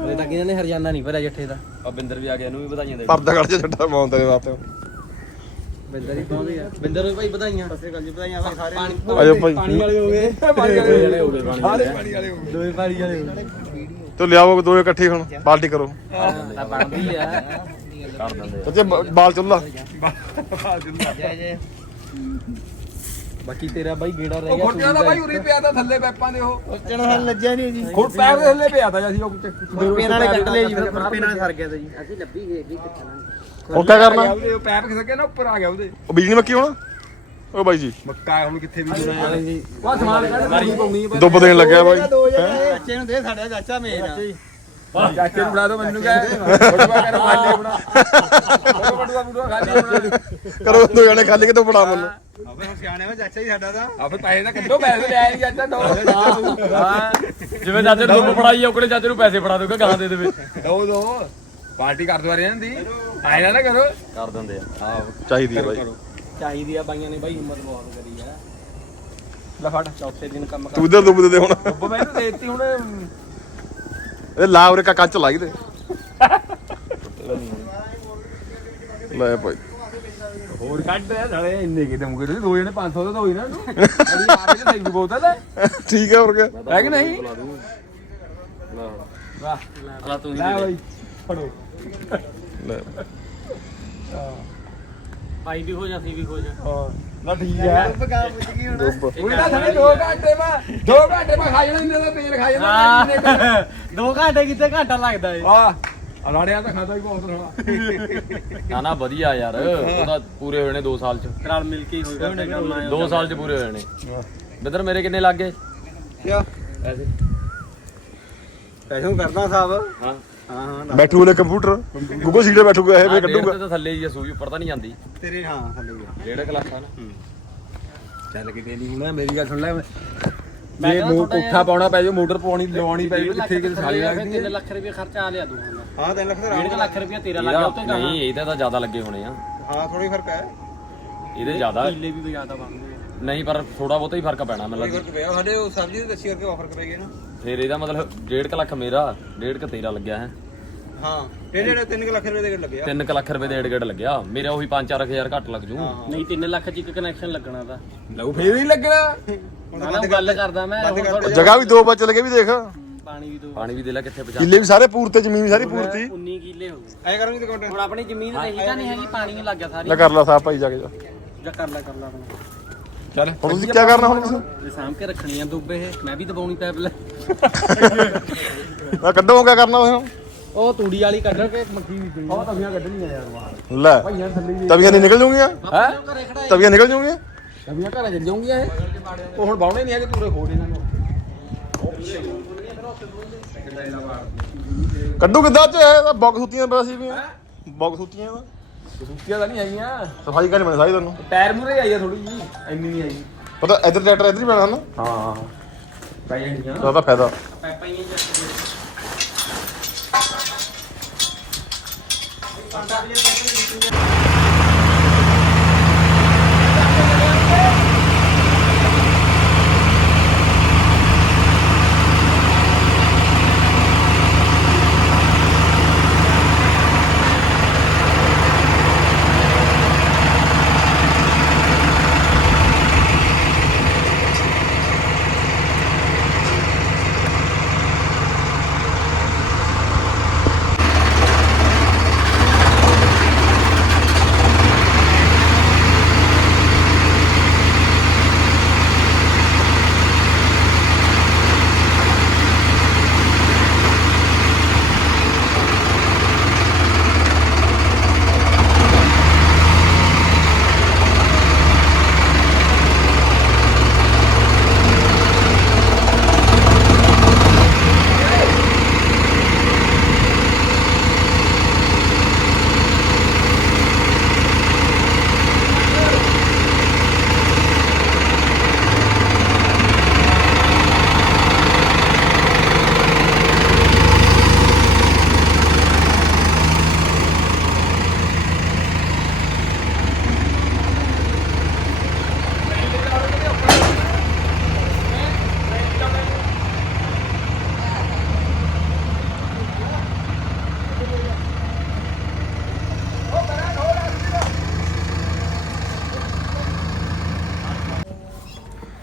ਹਲੇ ਤੱਕ ਇਹਨਾਂ ਨੇ ਹਰਜਾਨਾ ਨਹੀਂ ਭਰਿਆ ਜੱਠੇ ਦਾ। ਆ ਬਿੰਦਰ ਵੀ ਆ ਗਿਆ ਇਹਨੂੰ ਵੀ ਵਧਾਈਆਂ ਦੇ। ਪਰਦਾ ਕੱਢ ਕੇ ਛੱਡਾ ਮਾਉਂ ਤੇਰੇ ਵਾਸਤੇ। ਬਿੰਦਰ ਹੀ ਪਹੁੰਚਦੇ ਆ। ਬਿੰਦਰ ਨੂੰ ਭਾਈ ਵਧਾਈਆਂ। ਸਸੇ ਗੱਲ ਜੀ ਵਧਾਈਆਂ ਭਾਈ ਸਾਰੇ ਆਜੋ ਭਾਈ। ਪਾਣੀ ਵਾਲੇ ਹੋ ਗਏ ਪਾਣੀ ਵਾਲੇ ਹੋ ਗਏ। ਪਾਣੀ ਸਾਰੇ ਪਾਣੀ ਵਾਲੇ ਹੋ ਗਏ। ਦੋਵੇਂ ਪਾਣੀ ਵਾਲੇ ਹੋ ਗਏ। ਤੋ ਲਿਆਓ ਦੋਏ ਇਕੱਠੇ ਹੁਣ ਪਾਰਟੀ ਕਰੋ। ਤਾਂ ਬਣਦੀ ਆ ਕਰ ਦਿੰਦੇ ਸੱਚੇ ਬ- ਬਾਲ ਚੁੱਲਾ ਬਾਕੀ ਤੇਰਾ ਬਾਈ ਗੇੜਾ ਰਹਿ ਉਹ ਗਿਆ ਖੋਟਿਆਂ ਦਾ ਬਾਈ ਉਰੀ ਪਿਆ ਤਾਂ ਥੱਲੇ ਪੈਪਾਂ ਦੇ ਉਹ। ਚਣਾ ਹਲ ਲੱਜਿਆ ਨਹੀਂ ਜੀ। ਖੁਰ ਪੈਪ ਦੇ ਥੱਲੇ ਪਿਆ ਤਾਂ ਅਸੀਂ ਉਹ। ਪੇਨ ਵਾਲੇ ਕੱਢ ਲਏ ਜੀ ਪੇਨ ਵਾਲੇ ਸਰ ਗਿਆ ਤਾਂ ਜੀ। ਅਸੀਂ ਲੱਭੀ ਗਏ ਵੀ ਕਿੱਥੇ ਨਾ ਉਹ ਕਿਆ ਕਰਨਾ? ਉਹ ਪੈਪ ਖਿਸਕ ਨਾ ਉੱਪਰ ਆ ਗਿਆ ਉਹਦੇ। ਉਹ ਬਿਜਲੀ ਮੱਕੀ ਹੁਣ? ਉਹ ਬਾਈ ਜੀ। ਮੱਕਾ ਹੁਣ ਕਿੱਥੇ ਵੀ ਜੁਣਾ ਉਹ ਸਮਾਨ ਕੱਢ ਮਾਰੀ ਪਾਉਣੀ ਦੁੱਬ ਦੇਣ ਲੱਗਿਆ ਬਾਈ। ਬੱਚੇ ਨੂੰ ਦੇ ਸਾਡਾ ਚਾਚਾ ਮੇਨ ਚਾਚੇ ਨੂੰ ਬਣਾ ਦੋ ਮੈਨੂੰ ਕਹੇ। ਬੜਵਾ ਕਰ ਖਾਲੀ ਬਣਾ ਖਾਲੀ ਕਰੋ ਦੋ ਜਣੇ ਖਾਲੀ ਕਿਤੋਂ ਬਣਾ ਮੈਨੂੰ ਹੁਣ ਸਿਆਣੇ ਵਾ ਚਾਚਾ ਹੀ ਸਾਡਾ ਤਾਂ। ਆਪੇ ਪੈਸੇ ਤਾਂ ਕੱਢੋ ਪੈਸੇ ਲੈ ਆਈ ਚਾਚਾ ਦੋ ਹਾਂ। ਜਿਵੇਂ ਚਾਚੇ ਨੂੰ ਦੁੱਬ ਫੜਾਈ ਆ ਚਾਚੇ ਨੂੰ ਪੈਸੇ ਫੜਾ ਦੋਗਾ ਗਾਂ ਦੇ ਦੇਵੇ। ਦੋ ਦੋ। ਪਾਰਟੀ ਕਰ ਦਵਾ ਰਹੇ ਦੀ। ਆਏ ਨਾ ਨਾ ਕਰੋ। ਕਰ ਦਿੰਦੇ ਆ। ਆਹ। ਚਾਹੀਦੀ ਹੈ ਬਾਈ। ਚਾਹੀਦੀ ਆ ਬਾਈਆਂ ਨੇ ਬਾਈ ਹਿੰਮਤ ਬਹੁਤ ਕਰੀ ਆ। ਲੈ ਫੜ ਚੌਥੇ ਦਿਨ ਕੰਮ ਕਰ। ਤੂੰ ਉਧਰ ਦੁੱਬ ਦੇ ਹੁਣ। ਉਹ ਮੈਨੂੰ ਦੇਤੀ ਹੁਣ। ਇਹ ਲਾ ਉਰੇ ਕਾ ਕੰਚ ਲਾਈ ਦੇ। ਲੈ ਭਾਈ। ਹੋਰ ਕੱਢ ਨਾਲੇ ਇੰਨੇ ਕਿਤੇ ਮੁਕੇ ਤੁਸੀਂ ਦੋ ਜਣੇ 500 ਦਾ ਤਾਂ ਹੋਈ ਨਾ ਇਹਨੂੰ। ਅੜੀ ਆਪੇ ਤੇ ਸਹੀ ਬੋਤਲ ਹੈ ਠੀਕ ਹੈ ਹੋਰ ਕਿਆ ਹੈ ਕਿ ਨਹੀਂ? ਵਾਹ। ਅਲਾ ਤੂੰ ਹੀ ਲੈ ਬਾਈ ਫੜੋ। ਲੈ ਭਾਈ ਵੀ ਹੋ ਜਾ ਸੀ ਵੀ ਹੋ ਜਾ ਹਾਂ ਨਾ ਠੀਕ ਹੈ। ਦੁੱਬ ਉਲਟਾ ਥੜੇ 2 ਘੰਟੇ ਮਾ 2 ਘੰਟੇ ਮਾ ਖਾ ਜਾਣਾ ਇੰਨੇ ਦਾ ਤੇਲ ਖਾ ਜਾਣਾ ਦਾ। ਘੰਟੇ ਕਿਤੇ ਘੰਟਾ ਲੱਗਦਾ ਏ? ਆਹ ਅਲਾੜਿਆ ਤਾਂ ਖਾਦਾ ਹੀ ਬਹੁਤ ਰਹਾ ਨਾ ਨਾ ਵਧੀਆ ਯਾਰ ਉਹ ਤਾਂ ਪੂਰੇ ਹੋਏ ਨੇ 2 ਸਾਲ ਚ। ਰਲ ਮਿਲ ਕੇ ਹੀ ਹੋਏਗਾ ਆਇਆ। 2 ਸਾਲ ਚ ਪੂਰੇ ਹੋਏ ਨੇ। ਬਿੰਦਰ ਮੇਰੇ ਕਿੰਨੇ ਲੱਗ ਗਏ? ਕਿਆ? ਪੈਸੇ? ਪੈਸੇ ਕਰਦਾ ਸਾਹਿਬ। ਹਾਂ। ਹਾਂ ਹਾਂ ਬੈਠੂ ਨੇ ਕੰਪਿਊਟਰ। ਗੂਗਲ ਸੀਟ ਤੇ ਬੈਠੂਗਾ ਇਹ ਫੇਰ ਡੇਢ ਕੱਢੂਗਾ। ਤੇ ਤਾਂ ਥੱਲੇ ਹੀ ਆ ਸੂਈ ਉੱਪਰ ਤਾਂ ਨਹੀਂ ਜਾਂਦੀ। ਤੇਰੇ ਹਾਂ ਥੱਲੇ ਡੇਢ ਕਲਾਸਾਂ ਨਾ। ਚੱਲ ਕਿਤੇ ਨਹੀਂ ਹੁਣ ਮੇਰੀ ਗੱਲ ਸੁਣ ਲੈ। ਮੈਂ ਕਹਿੰਦਾ ਮੂੰਹ ਪੁੱਠਾ ਪਾਉਣਾ ਪੈ ਜਾਓ ਮੋਟਰ ਪਾਉਣੀ ਲਵਾਉਣੀ ਪੈ ਜਾਓ ਕਿੱਥੇ ਕਿਤੇ ਸਾਲੀ ਲੱਗਦੀ 3 ਲੱਖ ਰੁਪਏ ਖਰਚਾ ਆ ਲਿਆ ਦੂੰਗਾ ਮੈਂ ਹਾਂ 3 ਲੱਖ ਦਾ 1.5 ਲੱਖ ਰੁਪਏ ਤੇਰਾ ਲੱਗ ਗਿਆ ਉੱਤੇ ਨਹੀਂ ਇਹਦਾ ਤਾਂ ਜ਼ਿਆਦਾ ਲੱਗੇ ਹੋਣੇ ਆ। ਹਾਂ ਥੋੜੀ ਫ਼ਰਕ ਹੈ। ਇਹਦੇ ਜ਼ਿਆਦਾ ਕਿੱਲੇ ਵੀ ਜ਼ਿਆਦਾ ਬਣਦੇ ਨਹੀਂ ਪਰ ਥੋੜਾ ਬਹੁਤਾ ਹੀ ਫ਼ਰਕ ਪੈਣਾ ਮੈਨੂੰ ਲੱਗਦਾ। ਫ਼ਰਕ ਪਿਆ। ਸਾਡੇ ਉਹ ਸਬਜ਼ੀ ਦੇ ਦੱਸੀ ਕਰਕੇ ਆਫਰ ਗਏ ਨਾ। ਫਿਰ ਇਹਦਾ ਮਤਲਬ ਡੇਢ ਕੁ ਲੱਖ ਮੇਰਾ ਡੇਢ ਕੁ ਤੇਰਾ ਲੱਗਿਆ ਹੈ। ਹਾਂ ਇਹ ਜਿਹੜੇ 3 ਲੱਖ ਰੁਪਏ ਦੇ ਲੱਗਿਆ। 3 ਲੱਖ ਰੁਪਏ ਦੇ ਏਡ ਲੱਗਿਆ। ਮੇਰਾ ਉਹੀ 5-4000 ਘੱਟ ਲੱਗ ਜੂ। ਨਹੀਂ 3 ਲੱਖ ਚ ਇੱਕ ਕਨੈਕਸ਼ਨ ਲੱਗਣਾ ਤਾਂ। ਲਓ ਫੇਰ ਹੀ ਲੱਗਣਾ। ਨਾ ਨਾ ਗੱਲ ਕਰਦਾ ਮੈਂ ਹੁਣ ਜਗ੍ਹਾ ਵੀ ਦੋ ਬਚ ਲਗੇ ਵੀ ਦੇਖ। ਪਾਣੀ ਵੀ ਦੋ। ਪਾਣੀ ਵੀ ਦੇ ਲੈ ਕਿੱਥੇ ਪਹੁੰਚਾ। ਕਿੱਲੇ ਵੀ ਸਾਰੇ ਪੂਰਤੇ ਜ਼ਮੀਨ ਵੀ ਸਾਰੀ ਪੂਰਤੀ। 19 ਕਿੱਲੇ ਹੋ ਗਏ। ਐ ਕਰਾਂਗੇ ਤੇ। ਹੁਣ ਆਪਣੀ ਜ਼ਮੀਨ ਰਹੀ ਤਾਂ ਨਹੀਂ ਹੈਗੀ ਪਾਣੀ ਲੱਗ ਗਿਆ ਸਾਰੀ। ਲੈ ਕਰ ਲਾ ਸਾਹਿਬ ਭਾਈ ਜਾ ਕੇ ਜਾ। ਜਾਂ ਕਰ ਲੈ ਕਰ ਲੈ ਹੁਣ ਚੱਲ। ਹੁਣ ਤੁਸੀਂ ਕੀ ਕਰਨਾ ਹੁਣ ਤੁਸੀਂ? ਇਹ ਸਾਂਭ ਕੇ ਰੱਖਣੀ ਆ ਦੁੱਬੇ ਇਹ। ਮੈਂ ਵੀ ਦਬਾਉਣੀ ਪੈਪ ਲੈ। ਮੈਂ ਕੱਢੋ ਕੀ ਕਰਨਾ ਤੁਸੀਂ ਉਹ ਤੂੜੀ ਵਾਲੀ ਕੱਢ ਕੇ ਮੱਕੀ ਬੀਜਣੀ ਉਹ ਤਵੀਆਂ ਕੱਢਣੀਆਂ ਯਾਰ ਬਾਹਰ। ਲੈ ਭਾਈਆਂ ਥੱਲੇ ਵੀ ਤਵੀਆਂ ਨਹੀਂ ਨਿਕਲ ਜੂਗੀਆਂ ਹੈ? ਘਰੇ ਖੜਾ ਤਵੀਆਂ ਨਿਕਲ ਜੂਗੀਆਂ ਤਵੀਆਂ ਘਰਾਂ ਚੱਲ ਜਾਉਂਗੀਆਂ ਇਹ। ਉਹ ਹੁਣ ਬਾਉਣੇ ਨਹੀਂ ਹੈਗੇ ਪੂਰੇ ਖੋੜ ਇਹਨਾਂ ਨੂੰ। ਕੱਢੂ ਕਿੱਦਾਂ ਚ? ਇਹ ਤਾਂ ਬੌਕ ਸੁੱਤੀਆਂ ਪਿਆ ਸੀ ਵੀ। ਬੌਕ ਸੁੱਤੀਆਂ ਦਾ ਕਸੂਤੀਆਂ ਤਾਂ ਨਹੀਂ ਆਈਆਂ। ਸਫ਼ਾਈ ਕਰਨੀ ਮੈਨੂੰ ਸਾਰੀ ਤੁਹਾਨੂੰ ਟਾਇਰ ਮੂਰੇ ਆਈ ਥੋੜੀ ਜੀ ਇੰਨੀ ਨਹੀਂ ਆਈ। ਪਤਾ ਇਧਰ ਟਰੈਕਟਰ ਇਧਰ ਹੀ ਪੈਣਾ ਨਾ ਹਾਂ ਪੈ ਜਾਣੀਆਂ ਉਹਦਾ ਫਾਇਦਾ। ਪੈਪਾਂ ਹੀ ਚੱਕ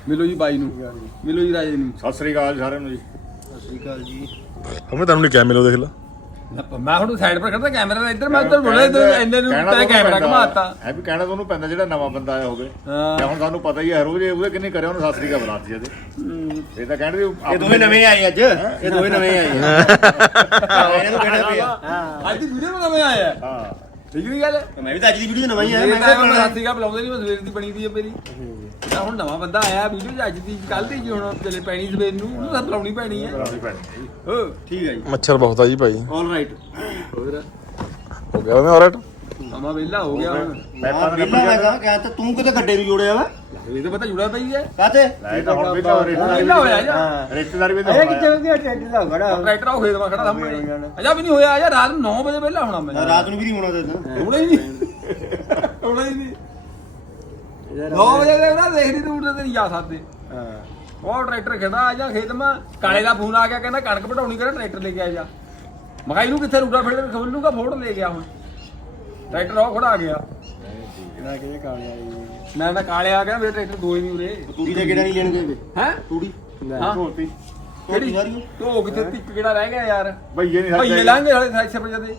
ਮਿਲੋ ਜੀ ਬਾਈ ਨੂੰ। ਮਿਲੋ ਜੀ ਰਾਜੇ ਨੂੰ। ਸਤਿ ਸ੍ਰੀ ਅਕਾਲ ਸਾਰਿਆਂ ਨੂੰ ਜੀ। ਸਤਿ ਸ਼੍ਰੀ ਅਕਾਲ ਜੀ। ਹਮੇ ਤੁਹਾਨੂੰ ਨਹੀਂ ਕਿਹਾ ਮਿਲੋ ਦੇਖ ਲਾ। ਮੈਂ ਹੁਣ ਸਾਈਡ ਪਰ ਖੜਦਾ ਕੈਮਰਾ ਇੱਧਰ ਮੈਂ ਉੱਧਰ ਬੋਲੇ ਤੇ ਇੰਨੇ ਨੂੰ ਤੈਂ ਕੈਮਰਾ। ਘਮਾਤਾ। ਹੈ ਵੀ ਕਹਿਣਾ ਤੁਹਾਨੂੰ ਪੈਂਦਾ ਜਿਹੜਾ ਨਵਾਂ ਬੰਦਾ ਆਇਆ ਹੋਵੇ। ਹਾਂ। ਜਾਂ ਹੁਣ ਸਾਨੂੰ ਪਤਾ ਹੀ ਹੈ ਰੋਜ਼ ਉਹਦੇ ਕਿੰਨੇ ਕਰਿਆ ਉਹਨੇ ਸਤਿ ਸ੍ਰੀ ਅਕਾਲ ਬੁਲਾਤੀ ਇਹਦੇ ਇਹ ਤਾਂ ਕਹਿੰਦੇ ਇਹ ਦੋਵੇਂ ਨਵੇਂ ਆਏ ਅੱਜ। ਇਹ ਦੋਵੇਂ ਨਵੇਂ ਆਏ। ਆ ਇਹਨਾਂ ਨੂੰ ਕਹਿਣਾ ਪਿਆ। ਅੱਜ ਵੀਡੀਓ ਬਣਾਵੇਂ ਆਇਆ। ਹਾਂ। ਠੀਕ ਨਹੀਂ ਗੱਲ? ਮੈਂ ਵੀ ਤਾਂ ਅੱਜ ਦੀ ਵੀਡੀਓ ਨਵਾਂ ਹੀ ਆਇਆ ਮੈਂ ਮੈਂ ਤਾਂ ਕਿਹਾ ਸਾਥੀ ਕਾ ਬੁਲਾਉਂਦੇ ਨਹੀਂ ਮੈਂ ਸਵੇਰ ਦੀ ਬਣੀ ਦੀ ਹੈ ਮੇਰੀ। ਤਾਂ ਹੁਣ ਨਵਾਂ ਬੰਦਾ ਆਇਆ ਵੀਡੀਓ ਚ ਅੱਜ ਦੀ ਕੱਲ ਦੀ ਜੀ ਹੁਣ ਚਲੇ ਪੈਣੀ ਸਵੇਰ ਨੂੰ ਉਹਨੂੰ ਤਾਂ ਬੁਲਾਉਣੀ ਪੈਣੀ ਹੈ ਬੁਲਾਉਣੀ ਪੈਣੀ ਹੈ ਜੀ। ਹੋ ਠੀਕ ਹੈ ਜੀ। ਮੱਛਰ ਬਹੁਤ ਆ ਜੀ ਭਾਈ। ਆਲ ਰਾਈਟ ਹੋਰ? ਹੋ ਗਿਆ ਮੈਂ ਔਰਟ ਮਾਮਾ ਵਿਹਲਾ ਹੋ ਗਿਆ ਹੁਣ। ਮੈਂ ਤਾਂ ਤੂੰ ਕਿਤੇ ਗੱਡੇ ਨੂੰ ਜੋੜਿਆ ਵਾ? ਇਹ ਤਾਂ ਪਤਾ ਜੁੜਾ ਪਈ ਹੈ ਕਾਤੇ? ਲੈ ਤਾਂ ਹੁਣ ਵੀ ਤਾਂ ਵਿਹਲਾ ਹੋਇਆ ਜਾ? ਰਿਸ਼ਤੇਦਾਰ ਵੀ ਤਾਂ ਇਹ ਕਿੱਥੇ ਹੋ ਗਿਆ ਟ੍ਰੈਕਟਰ ਦਾ ਖੜਾ ਟਰੈਕਟਰ ਉਹ ਖੇਤ ਮਾ ਖੜਾ ਸਾਹਮਣੇ। ਅਜਾ ਵੀ ਨਹੀਂ ਹੋਇਆ ਅਜਾ ਰਾਤ ਨੂੰ 9 ਵਜੇ ਵਿਹਲਾ ਹੋਣਾ ਮੈਂ। ਰਾਤ ਨੂੰ ਵੀ ਨਹੀਂ ਹੋਣਾ ਤੇ ਹੋਣਾ ਹੀ ਨਹੀਂ। ਹੋਣਾ ਹੀ ਨਹੀਂ। 9 ਵਜੇ ਦੇ ਨਾ ਦੇਖਦੀ ਤੂੰ ਤੇ ਨਹੀਂ ਜਾ ਸਕਦੇ ਹਾਂ। ਉਹ ਟਰੈਕਟਰ ਖੜਾ ਆ ਜਾ ਖੇਤ ਮਾ ਕਾਲੇ ਦਾ ਫੋਨ ਆ ਗਿਆ ਕਹਿੰਦਾ ਕਣਕ ਵਢਾਉਣੀ ਕਰ ਟਰੈਕਟਰ ਲੈ ਕੇ ਆ ਜਾ। ਮੈਂ ਕਿਹਾ ਇਹਨੂੰ ਕਿੱਥੇ ਰੂਟਾ ਫੇੜ ਖੋਲ ਲੂਗਾ ਫੋੜ ਲੈ ਗਿਆ ਹੁਣ। ਟਰੈਕਟਰ ਉਹ ਖੜਾ ਗਿਆ। ਨਾ ਕਿਹਦੇ ਕਾਲੇ ਆਏ ਮੈਂ ਨਾ ਕਾਲੇ ਆ ਗਿਆ ਮੇਰੇ ਟਰੈਕਟਰ ਦੋ ਹੀ ਨਹੀਂ ਉਰੇ। ਤੂੜੀ ਦੇ ਕਿਹੜਾ ਨਹੀਂ ਲੈਣ ਗਏ ਹੈ? ਤੂੜੀ? ਹਾਂ। ਹੋਤੀ ਕਿਹੜੀ? ਤੋ ਕਿਤੇ ਤਿੱਕ ਕਿਹੜਾ ਰਹਿ ਗਿਆ ਯਾਰ। ਭਈਏ ਨਹੀਂ ਭਈਏ ਲਾਂਗੇ ਹਲੇ ਸਾਈਡ ਸਪਰ ਜਦੇ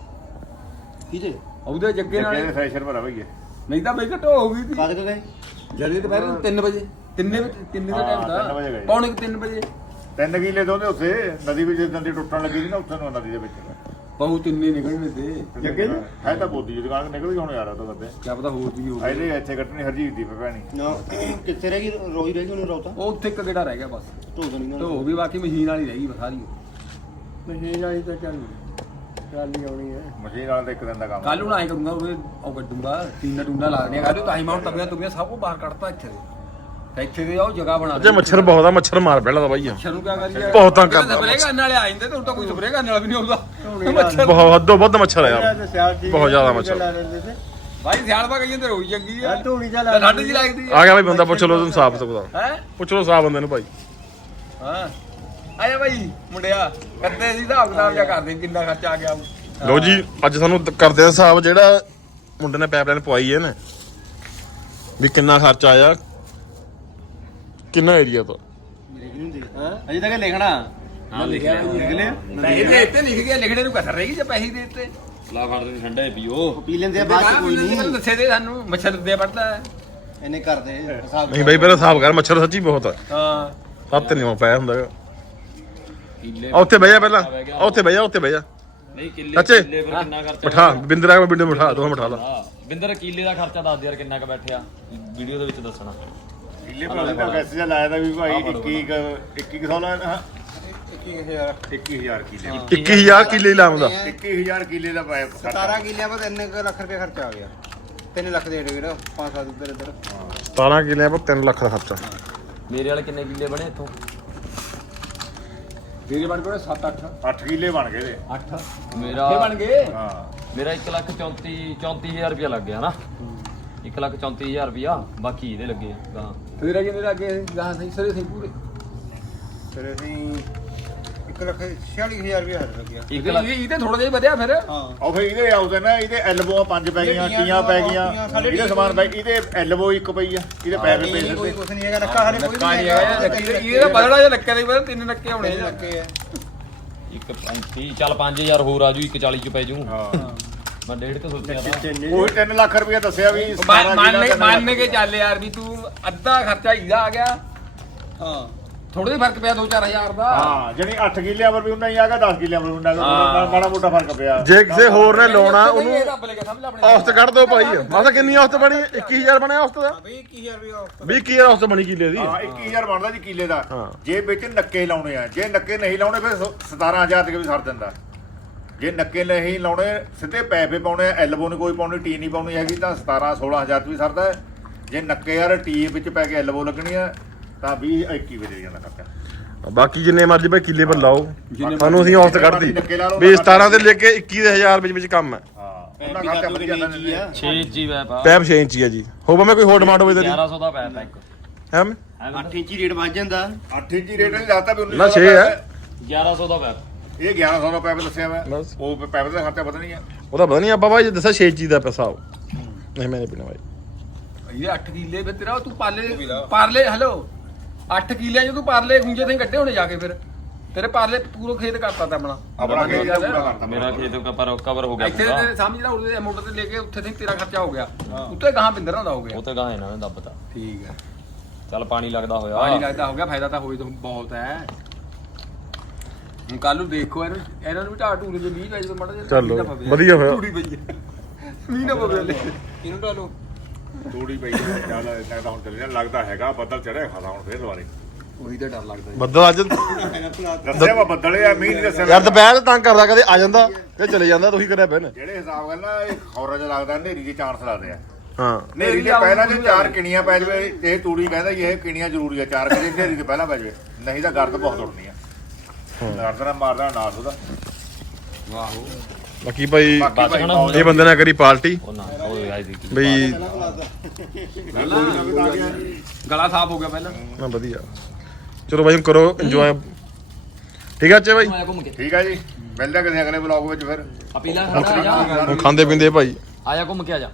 ਕਿਤੇ ਉਹਦੇ ਜੱਗੇ ਨਾਲ। ਜੱਗੇ ਫਰੈਸ਼ਰ ਭਰਾ ਭਈਏ। ਨਹੀਂ ਤਾਂ ਬਈ ਘਟੋ ਹੋ ਗਈ ਸੀ ਕਾਦੇ? ਗਏ ਜਦੇ ਦੁਪਹਿਰ 3 ਵਜੇ। 3 ਵਜੇ 3 ਦਾ ਟਾਈਮ ਤਿੰਨ ਦਾ। ਪੌਣੇ 3 ਵਜੇ। ਤਿੰਨ ਕਿਲੇ ਦੋਨੇ ਉੱਥੇ ਨਦੀ ਵਿੱਚ ਜਦੋਂ ਦੀ ਟੁੱਟਣ ਲੱਗੀ ਸੀ ਨਾ ਉੱਥੇ ਨੂੰ ਨਦੀ ਦੇ ਵਿੱਚ। ਬਹੁਤ ਇੰਨੇ ਨਿਕਲਣੇ ਤੇ। ਜੱਗੇ ਹੈ ਤਾਂ ਬੋਦੀ ਦੁਕਾਨ ਨਿਕਲ ਗਈ ਹੁਣ ਯਾਰ ਉਹ ਤਾਂ ਬੱਦੇ। ਕਿਆ ਪਤਾ ਹੋਰ ਕੀ ਹੋ ਗਿਆ ਇਹਦੇ ਇੱਥੇ ਕੱਟਣੀ ਹਰਜੀਤ ਦੀ ਭੈਣੀ। ਨਾ ਕਿੱਥੇ ਰਹਿ ਗਈ? ਰੋਈ ਰਹਿ ਗਈ ਉਹਨੂੰ ਰੌਤਾ? ਉਹ ਉੱਥੇ ਇੱਕ ਗੇੜਾ ਰਹਿ ਗਿਆ ਬਸ। ਢੋ ਦੇਣੀ ਵੀ ਬਾਕੀ ਮਸ਼ੀਨ ਵਾਲੀ ਰਹਿ ਗਈ ਬਸ ਸਾਰੀ ਮਸ਼ੀਨ ਵਾਲੀ ਤਾਂ ਚੱਲ ਟਰਾਲੀ ਆਉਣੀ ਹੈ। ਮਸ਼ੀਨ ਵਾਲਾ ਤਾਂ ਇੱਕ ਦਿਨ ਦਾ ਕੰਮ ਕੱਲ ਨੂੰ ਆਏ ਕਰੂੰਗਾ ਉਹ ਉਹ ਗੱਡੂਗਾ ਤੀਨ ਟੂਨਾ ਲਾ ਦੇਣੀਆਂ। ਕੱਲ ਨੂੰ ਤਾਂ ਹੀ ਮੈਂ ਹੁਣ ਤਬੀਆਂ ਤੁਬੀਆਂ ਸਭ ਕੁਝ ਬਾਹਰ ਕੱਢਤਾ ਇੱਥੇ। ਦੇ ਇੱਥੇ ਦੇ ਉਹ ਜਗ੍ਹਾ ਬਣਾ ਅਜੇ ਮੱਛਰ ਬਹੁਤ ਆ ਮੱਛਰ ਮਾਰ ਪਹਿਲਾਂ ਤਾਂ ਬਾਈ ਆ। ਮੱਛਰ ਨੂੰ ਕਿਆ ਕਰੀਏ? ਬਹੁਤ ਤੰਗ ਕਰਦਾ ਸਪਰੇਅ ਕਰਨ ਵਾਲੇ ਆ ਜਾਂਦੇ ਤੇ ਹੁਣ ਤਾਂ ਕੋਈ ਸਪਰੇਅ ਕਰਨ ਵਾਲਾ ਵੀ ਨਹੀਂ ਆਉਂਦਾ। ਮੱਛਰ ਬਹੁਤ ਹੱਦੋਂ ਵੱਧ ਮੱਛਰ ਆ ਯਾਰ। ਬਹੁਤ ਜ਼ਿਆਦਾ ਮੱਛਰ। ਲਾ ਭਾਈ ਸਿਆਲ ਪਾ ਗਈਆਂ ਤੇ ਰੋਈ ਚੰਗੀ ਆ। ਢੋਣੀ ਜਾ ਤੇ ਠੰਡ ਜੀ ਲੱਗਦੀ ਆ। ਗਿਆ ਬਾਈ ਬੰਦਾ ਪੁੱਛ ਲਓ ਤੁਹਾਨੂੰ ਸਾਫ਼ ਹੈ? ਪੁੱਛ ਲਓ ਸਾਫ਼ ਬੰਦੇ ਨੂੰ ਭਾਈ। ਹਾਂ। ਆਇਆ ਭਾਈ ਮੁੰਡਿਆ। ਕਰਦੇ ਸੀ ਹਿਸਾਬ ਕਿਤਾਬ ਜਾਂ ਕਰਦੇ ਕਿੰਨਾ ਖਰਚਾ ਆ ਗਿਆ। ਲੋ ਜੀ ਅੱਜ ਸਾਨੂੰ ਦ- ਕਰਦੇ ਹਿਸਾਬ ਜਿਹੜਾ ਮੁੰਡੇ ਨੇ ਪਾਈਪਲਾਈਨ ਪਵਾਈ ਹੈ ਨੇ ਵੀ ਕਿੰਨਾ ਖਰਚਾ ਆਇਆ ਕਿੰਨਾ ਏਰੀਆ ਤੋਂ ਅਜੇ ਤੱਕ ਲਿਖਣਾ। ਹਾਂ ਲਿਖ ਲਿਆ। ਲਿਖ ਲਿਆ? ਪੈਸੇ ਦੇ ਦਿੱਤੇ ਲਿਖ ਗਿਆ। ਲਿਖਣੇ ਨੂੰ ਕਸਰ ਰਹੇਗੀ ਜੇ ਪੈਸੇ ਦੇ ਦਿੱਤੇ। ਲਾ ਫੜ ਦੇ ਠੰਡਾ ਪੀਓ। ਪੀ ਲੈਂਦੇ ਆ ਬਾਅਦ ਚ ਕੋਈ ਨਹੀਂ। ਦੱਸੇ ਦੇ ਸਾਨੂੰ ਮੱਛਰ ਦੇ ਪੜਦਾ ਇਹਨੇ ਕਰਦੇ ਹਿਸਾਬ ਨਹੀਂ ਬਾਈ ਪਹਿਲਾਂ ਹਿਸਾਬ ਕਰ ਮੱਛਰ ਸੱਚੀ ਬਹੁਤ ਆ। ਹਾਂ। ਸੱਤ ਨਹੀਂ ਪਾਇਆ ਹੁੰਦਾ। ਉੱਥੇ ਬਹਿ ਜਾ ਪਹਿਲਾਂ। ਉੱਥੇ ਬਹਿ ਜਾ ਉੱਥੇ ਬਹਿ ਜਾ। ਨਹੀਂ ਕਿੱਲੇ। ਕਿੱਲੇ ਪਰ ਕਿੰਨਾ ਖਰਚਾ ਬਿਠਾ ਬਿੰਦਰਾ ਕੋ ਬਿੰਦੇ ਬਿਠਾ ਦੋ ਬਿਠਾ ਲਾ। ਹਾਂ। ਬਿੰਦਰ ਕਿੱਲੇ ਦਾ ਖਰਚਾ ਦੱਸ ਦੇ ਯਾਰ ਕਿੰਨਾ ਕ ਬੈਠਿਆ। ਵੀਡੀਓ ਦੇ ਵਿੱਚ ਦੱਸਣਾ। ਕਿੱਲੇ ਭਰਾ ਦਾ ਮੈਸੇਜ ਲਾਇਆ ਦਾ ਵੀ ਭਾਈ 21 21 ਸੌ ਲਾ ਹਾਂ। 21000 21000 ਕਿੱਲੇ। 21000 ਕਿੱਲੇ ਲਾਉਂਦਾ। 21000 ਕਿੱਲੇ ਦਾ ਪਾਇਪ 17 ਕਿੱਲਿਆਂ ਪਰ 3 ਲੱਖ ਰੁਪਏ ਖਰਚਾ ਆ ਗਿਆ। 3 ਲੱਖ ਦੇ ਡੇ ਵੀਰ 5 7 ਉੱਧਰ ਇੱਧਰ। 17 ਕਿੱਲਿਆਂ ਪਰ 3 ਲੱਖ ਦਾ ਖਰਚਾ। ਮੇਰੇ ਵਾਲੇ ਕਿੰਨੇ ਕਿੱਲੇ ਬਣੇ ਇੱਥੋਂ? ਤੇਰੇ ਬਣ ਗਏ 7 8 8 ਕਿੱਲੇ ਬਣ ਗਏ ਦੇ। 8 ਮੇਰਾ ਇਹ ਬਣ ਗਏ? ਹਾਂ। ਮੇਰਾ 1 ਲੱਖ 34 34000 ਰੁਪਇਆ ਲੱਗ ਗਿਆ ਨਾ। 1 ਲੱਖ 34000 ਰੁਪਇਆ ਬਾਕੀ ਇਹਦੇ ਲੱਗੇ ਗਾਂ ਤੇਰਾ ਕਿੰਨੇ ਲੱਗੇ ਗਾਹਾਂ ਸਹੀ ਸਰੇ ਸਹੀ ਪੂਰੇ? ਫਿਰ ਅਸੀਂ 1 ਲੱਖ 46000 ਰੁਪਏ ਹੱਦ ਲੱਗਿਆ। 1 ਲੱਖ ਇਹ ਤੇ ਥੋੜਾ ਜਿਹਾ ਹੀ ਵਧਿਆ ਫਿਰ। ਹਾਂ। ਉਹ ਫੇ ਇਹਦੇ ਆਉਂਦੇ ਨਾ ਇਹਦੇ ਐਲਬੋਆਂ ਪੰਜ ਪੈ ਗਈਆਂ ਟੀਆਂ ਪੈ ਗਈਆਂ। ਇਹਦੇ ਸਮਾਨ ਪੈ ਇਹਦੇ ਐਲਬੋ ਇੱਕ ਪਈ ਆ ਇਹਦੇ ਪੈਰ ਪੇ ਨਹੀਂ ਕੋਈ ਸਿੱਧੇ ਕੁਝ ਨਹੀਂ ਹੈਗਾ ਲੱਕਾ ਹਰੇ ਕੋਈ ਕਾਣੀ ਨਹੀਂ ਆ ਹੈਗਾ ਇਹਦਾ ਬਦਲਾ ਜਿਹਾ ਲੱਕੇ ਦੇ ਬਦਲ ਤਿੰਨ ਲੱਕੇ ਹੋਣੇ ਤਿੰਨ ਆ ਲੱਕੇ ਆ। 1 35 ਚੱਲ 5000 ਹੋਰ ਆਜੂ 140 ਚ ਪੈ ਜੂ। ਹਾਂ। ਮੈਂ ਡੇਢ ਕੇ ਸੋਚਿਆ ਤਾਂ ਉਹ 3 ਲੱਖ ਰੁਪਏ ਦੱਸਿਆ ਵੀ ਮੰਨ 17 ਮੰਨ ਕਿੱਲਾ ਕੇ- ਮੰਨ ਕੇ ਚੱਲ ਯਾਰ ਵੀ ਤੂੰ ਅੱਧਾ ਖਰਚਾ ਇਹਦਾ ਆ ਗਿਆ। ਹਾਂ। ਥੋੜਾ ਜਿਹਾ ਫ਼ਰਕ ਪਿਆ 2-4000 ਦਾ। ਹਾਂ ਜਿਹੜੀ 8 ਕਿੱਲਿਆਂ ਪਰ ਵੀ ਉਹਨਾਂ ਹੀ ਆਗਾ 10 ਕਿੱਲਿਆਂ ਪਰ ਵੀ ਉਹਨਾਂ ਦਾ ਮਾੜਾ ਮੋਟਾ ਫ਼ਰਕ ਪਿਆ। ਜੇ ਕਿਸੇ ਹੋਰ ਨੇ ਲਾਉਣਾ ਉਹਨੂੰ ਰੱਬ ਲੈ ਕੇ ਸਮਝ ਲੈ ਆਪਣੇ ਔਸਤ ਕੱਢ ਦੋ ਭਾਈ। ਮਾਤਾ ਕਿੰਨੀ ਔਸਤ ਬਣੀ? 21000 ਬਣਿਆ ਔਸਤ ਦਾ? ਬਈ 21000 ਰੁਪਏ ਆਫ 20000 ਔਸਤ ਬਣੀ। ਕਿੱਲੇ ਦੀ। ਹਾਂ 21000 ਬਣਦਾ ਜੀ ਕਿੱਲੇ ਦਾ। ਹਾਂ। ਜੇ ਵਿੱਚ ਨੱਕੇ ਲਾਉਣੇ ਆ ਜੇ ਨੱਕੇ ਨਹੀਂ ਲਾਉਣੇ ਫਿਰ ਸ- 17000 ਤੱਕ ਵੀ ਸਰ ਦਿੰਦਾ। ਜੇ ਨੱਕੇ ਨਹੀਂ ਲਾਉਣੇ ਸਿੱਧੇ ਪੈਪੇ ਪਾਉਣੇ ਆ ਐਲਬੋ ਨੂੰ ਕੋਈ ਪਾਉਣੀ ਟੀ ਨਹੀਂ ਪਾਉਣੀ ਹੈਗੀ ਤਾਂ 17 16000 ਤੱਕ ਵੀ ਸਰਦਾ ਹੈ। ਜੇ ਨੱਕੇ ਯਾਰ ਟੀ ਵਿੱਚ ਪੈ ਕੇ ਐਲਬੋ ਲੱਗਣੀ ਆ ਤਾਂ 20 21 ਵਜੇ ਜਾਂਦਾ ਖਰਚਾ ਬਾਕੀ ਜਿੰਨੇ ਮਰਜ਼ੀ ਭਾਈ ਕਿੱਲੇ ਪਰ ਲਾਓ। ਸਾਨੂੰ ਅਸੀਂ ਔਸਤ ਕੱਢਦੀ ਨੱਕੇ ਵੀ 17 ਦੇ ਲੈ ਕੇ 21000 ਵਿੱਚ ਵਿੱਚ ਕੰਮ ਹੈ। ਹਾਂ ਉਹਨਾਂ ਖਰਚਾ ਵਧੀ ਜਾਂਦਾ ਨੇ 6 ਜੀ ਵੈਪ ਆ। ਪੈਪ 6 ਇੰਚੀ ਹੈ ਜੀ। ਹੋ ਭਾਵੇਂ ਕੋਈ ਹੋਰ ਡਿਮਾਂਡ ਹੋਵੇ ਤੇਰੀ 1100 ਦਾ ਪੈਪ ਹੈ ਇੱਕ। ਹੈ? 8 ਇੰਚੀ ਰੇਟ ਵੱਜ ਜਾਂਦਾ। 8 ਇੰਚੀ ਰੇਟ ਨਹੀਂ ਦੱਸਦਾ ਵੀ 1900 ਨਾ, ਛੇ ਦਾ ਹੈ। ਪੈਪ 1100 ਦਾ ਪੈਪ। ਇਹ 1100 ਦਾ ਪੈਪ ਦੱਸਿਆ ਬਸ। ਉਹ ਪੈਪ ਦਾ ਖਰਚਾ ਪਤਾ ਨਹੀਂ ਆ। ਉਹਦਾ ਪਤਾ ਨਹੀਂ ਆਪਾਂ ਭਾਈ ਜੇ ਦੱਸਿਆ 6 ਇੰਚੀ ਦਾ ਪੈਸਾ ਆਓ ਨਹੀਂ ਮੈਂ ਨਹੀਂ ਪੀਣਾ ਭਾਈ ਇਹ 8 ਕਿੱਲੇ ਫਿਰ ਤੇਰਾ ਤੂੰ ਪਾਲੇ ਪਾਰਲੇ ਹਲੋ 8 ਕਿੱਲਿਆਂ ਚ ਤੂੰ ਪਰਲੇ ਗੁੰਜੇ ਤੇ ਕੱਢੇ ਹੋਣੇ ਜਾ ਕੇ ਫਿਰ। ਤੇਰੇ ਪਰਲੇ ਪੂਰਾ ਖੇਤ ਕਰਤਾ ਤਾ ਆਪਣਾ। ਆਪਣਾ ਖੇਤ ਦਾ ਪੂਰਾ ਕਰਤਾ। ਮੇਰਾ ਖੇਤ ਕਵਰ ਕਵਰ ਹੋ ਗਿਆ ਇੱਥੇ ਪੂਰਾ। ਤੇ ਸਮਝ ਲਾ ਉਹਦੇ ਮੋਟਰ ਤੇ ਲੈ ਕੇ ਉੱਥੇ ਤੇ ਤੇਰਾ ਖਰਚਾ ਹੋ ਗਿਆ। ਉੱਤੇ ਗਾਹਾਂ ਬਿੰਦਰਾਂ ਦਾ ਹੋ ਗਿਆ। ਉਹ ਤੇ ਗਾਹ ਇਹਨਾਂ ਨੇ ਦੱਬਤਾ ਠੀਕ ਹੈ। ਚੱਲ ਪਾਣੀ ਲੱਗਦਾ ਹੋਇਆ। ਪਾਣੀ ਲੱਗਦਾ ਹੋ ਗਿਆ ਫਾਇਦਾ ਤਾਂ ਹੋਈ ਤਾਂ ਬਹੁਤ ਹੈ। ਹੁਣ ਕੱਲ ਨੂੰ ਦੇਖੋ ਇਹਨੂੰ ਇਹਨਾਂ ਨੂੰ ਵੀ ਢਾਹ ਢੂਰੇ ਜੇ ਮੀਂਹ ਪੈ ਜਦੋਂ ਮੜਾ ਚਲੋ, ਵਧੀਆ ਹੋਇਆ। ਟੂੜੀ ਪਈ ਹੈ। ਮੀਂਹ ਨਾ ਪਵੇ ਹਲੇ। ਇਹਨੂੰ ਢਾਲੋ ਤੂੜੀ ਪਈ ਹੈ, ਚੱਲ ਇੰਨਾ ਤਾਂ ਹੁਣ ਚੱਲਿਆ ਲੱਗਦਾ ਹੈਗਾ ਬੱਦਲ ਚੜਿਆ ਖਾਦਾ ਹੁਣ ਫੇਰ ਦੁਬਾਰੇ। ਉਹੀ ਤਾਂ ਡਰ ਲੱਗਦਾ ਬੱਦਲ ਅੱਜ ਦੱਸਿਆ ਵਾ ਬੱਦਲ ਆ ਮੀਂਹ ਨਹੀਂ ਦੱਸਿਆ। ਯਾਰ ਦੁਪਹਿਰ ਤੰਗ ਕਰਦਾ ਕਦੇ ਆ ਜਾਂਦਾ ਤੇ ਚਲੇ ਜਾਂਦਾ ਤੁਸੀਂ ਕਰਿਆ ਪੈਨ ਜਿਹੜੇ ਹਿਸਾਬ ਨਾਲ ਨਾ ਇਹ ਖੌਰਾ ਜਿਹਾ ਲੱਗਦਾ ਹਨੇਰੀ ਦੇ ਚਾਂਸ ਲੱਗਦੇ ਆ। ਹਾਂ। ਹਨੇਰੀ ਦੇ ਪਹਿਲਾਂ ਜੇ ਚਾਰ ਕਿਣੀਆਂ ਪੈ ਜਵੇ ਇਹ ਤੂੜੀ ਕਹਿੰਦਾ ਜੀ ਇਹ ਕਿਣੀਆਂ ਜ਼ਰੂਰੀ ਆ ਚਾਰ ਕਿਣੀ ਹਨੇਰੀ ਦੇ ਪਹਿਲਾਂ ਪੈ ਜਵੇ। ਨਹੀਂ ਤਾਂ ਗਰਦ ਬਹੁਤ ਉੱਡਣੀ ਆ। ਗਰਦ ਨਾਲ ਮਾਰਦਾ ਨਾਸ ਉਹਦਾ। ਵਾਹੋ ਬਾਕੀ ਭਾਈ ਬਾਕੀ ਇਹ ਬੰਦੇ ਨੇ ਕਰੀ ਪਾਰਟੀ। ਉਹ ਨਾ ਉਹ ਆਈ ਦੀ ਬਈ ਗਲਾ ਸਾਫ਼ ਹੋ ਗਿਆ ਪਹਿਲਾਂ। ਨਾ ਵਧੀਆ। ਚਲੋ ਭਾਈ ਹੁਣ ਕਰੋ ਇੰਜੋਏ ਠੀਕ ਹੈ ਅੱਛੇ ਭਾਈ ਆਇਆ ਘੁੰਮ ਕੇ। ਠੀਕ ਆ ਜੀ। ਮਿਲਦੇ ਕਿਸੇ ਅਗਲੇ ਬਲੌਗ ਵਿੱਚ ਫਿਰ। ਆ ਪੀਲਾ ਖੜਾ ਆ ਜਾ। ਹੁਣ ਖਾਂਦੇ ਪੀਂਦੇ ਭਾਈ। ਆ ਜਾ ਘੁੰਮ ਕੇ ਆ ਜਾ।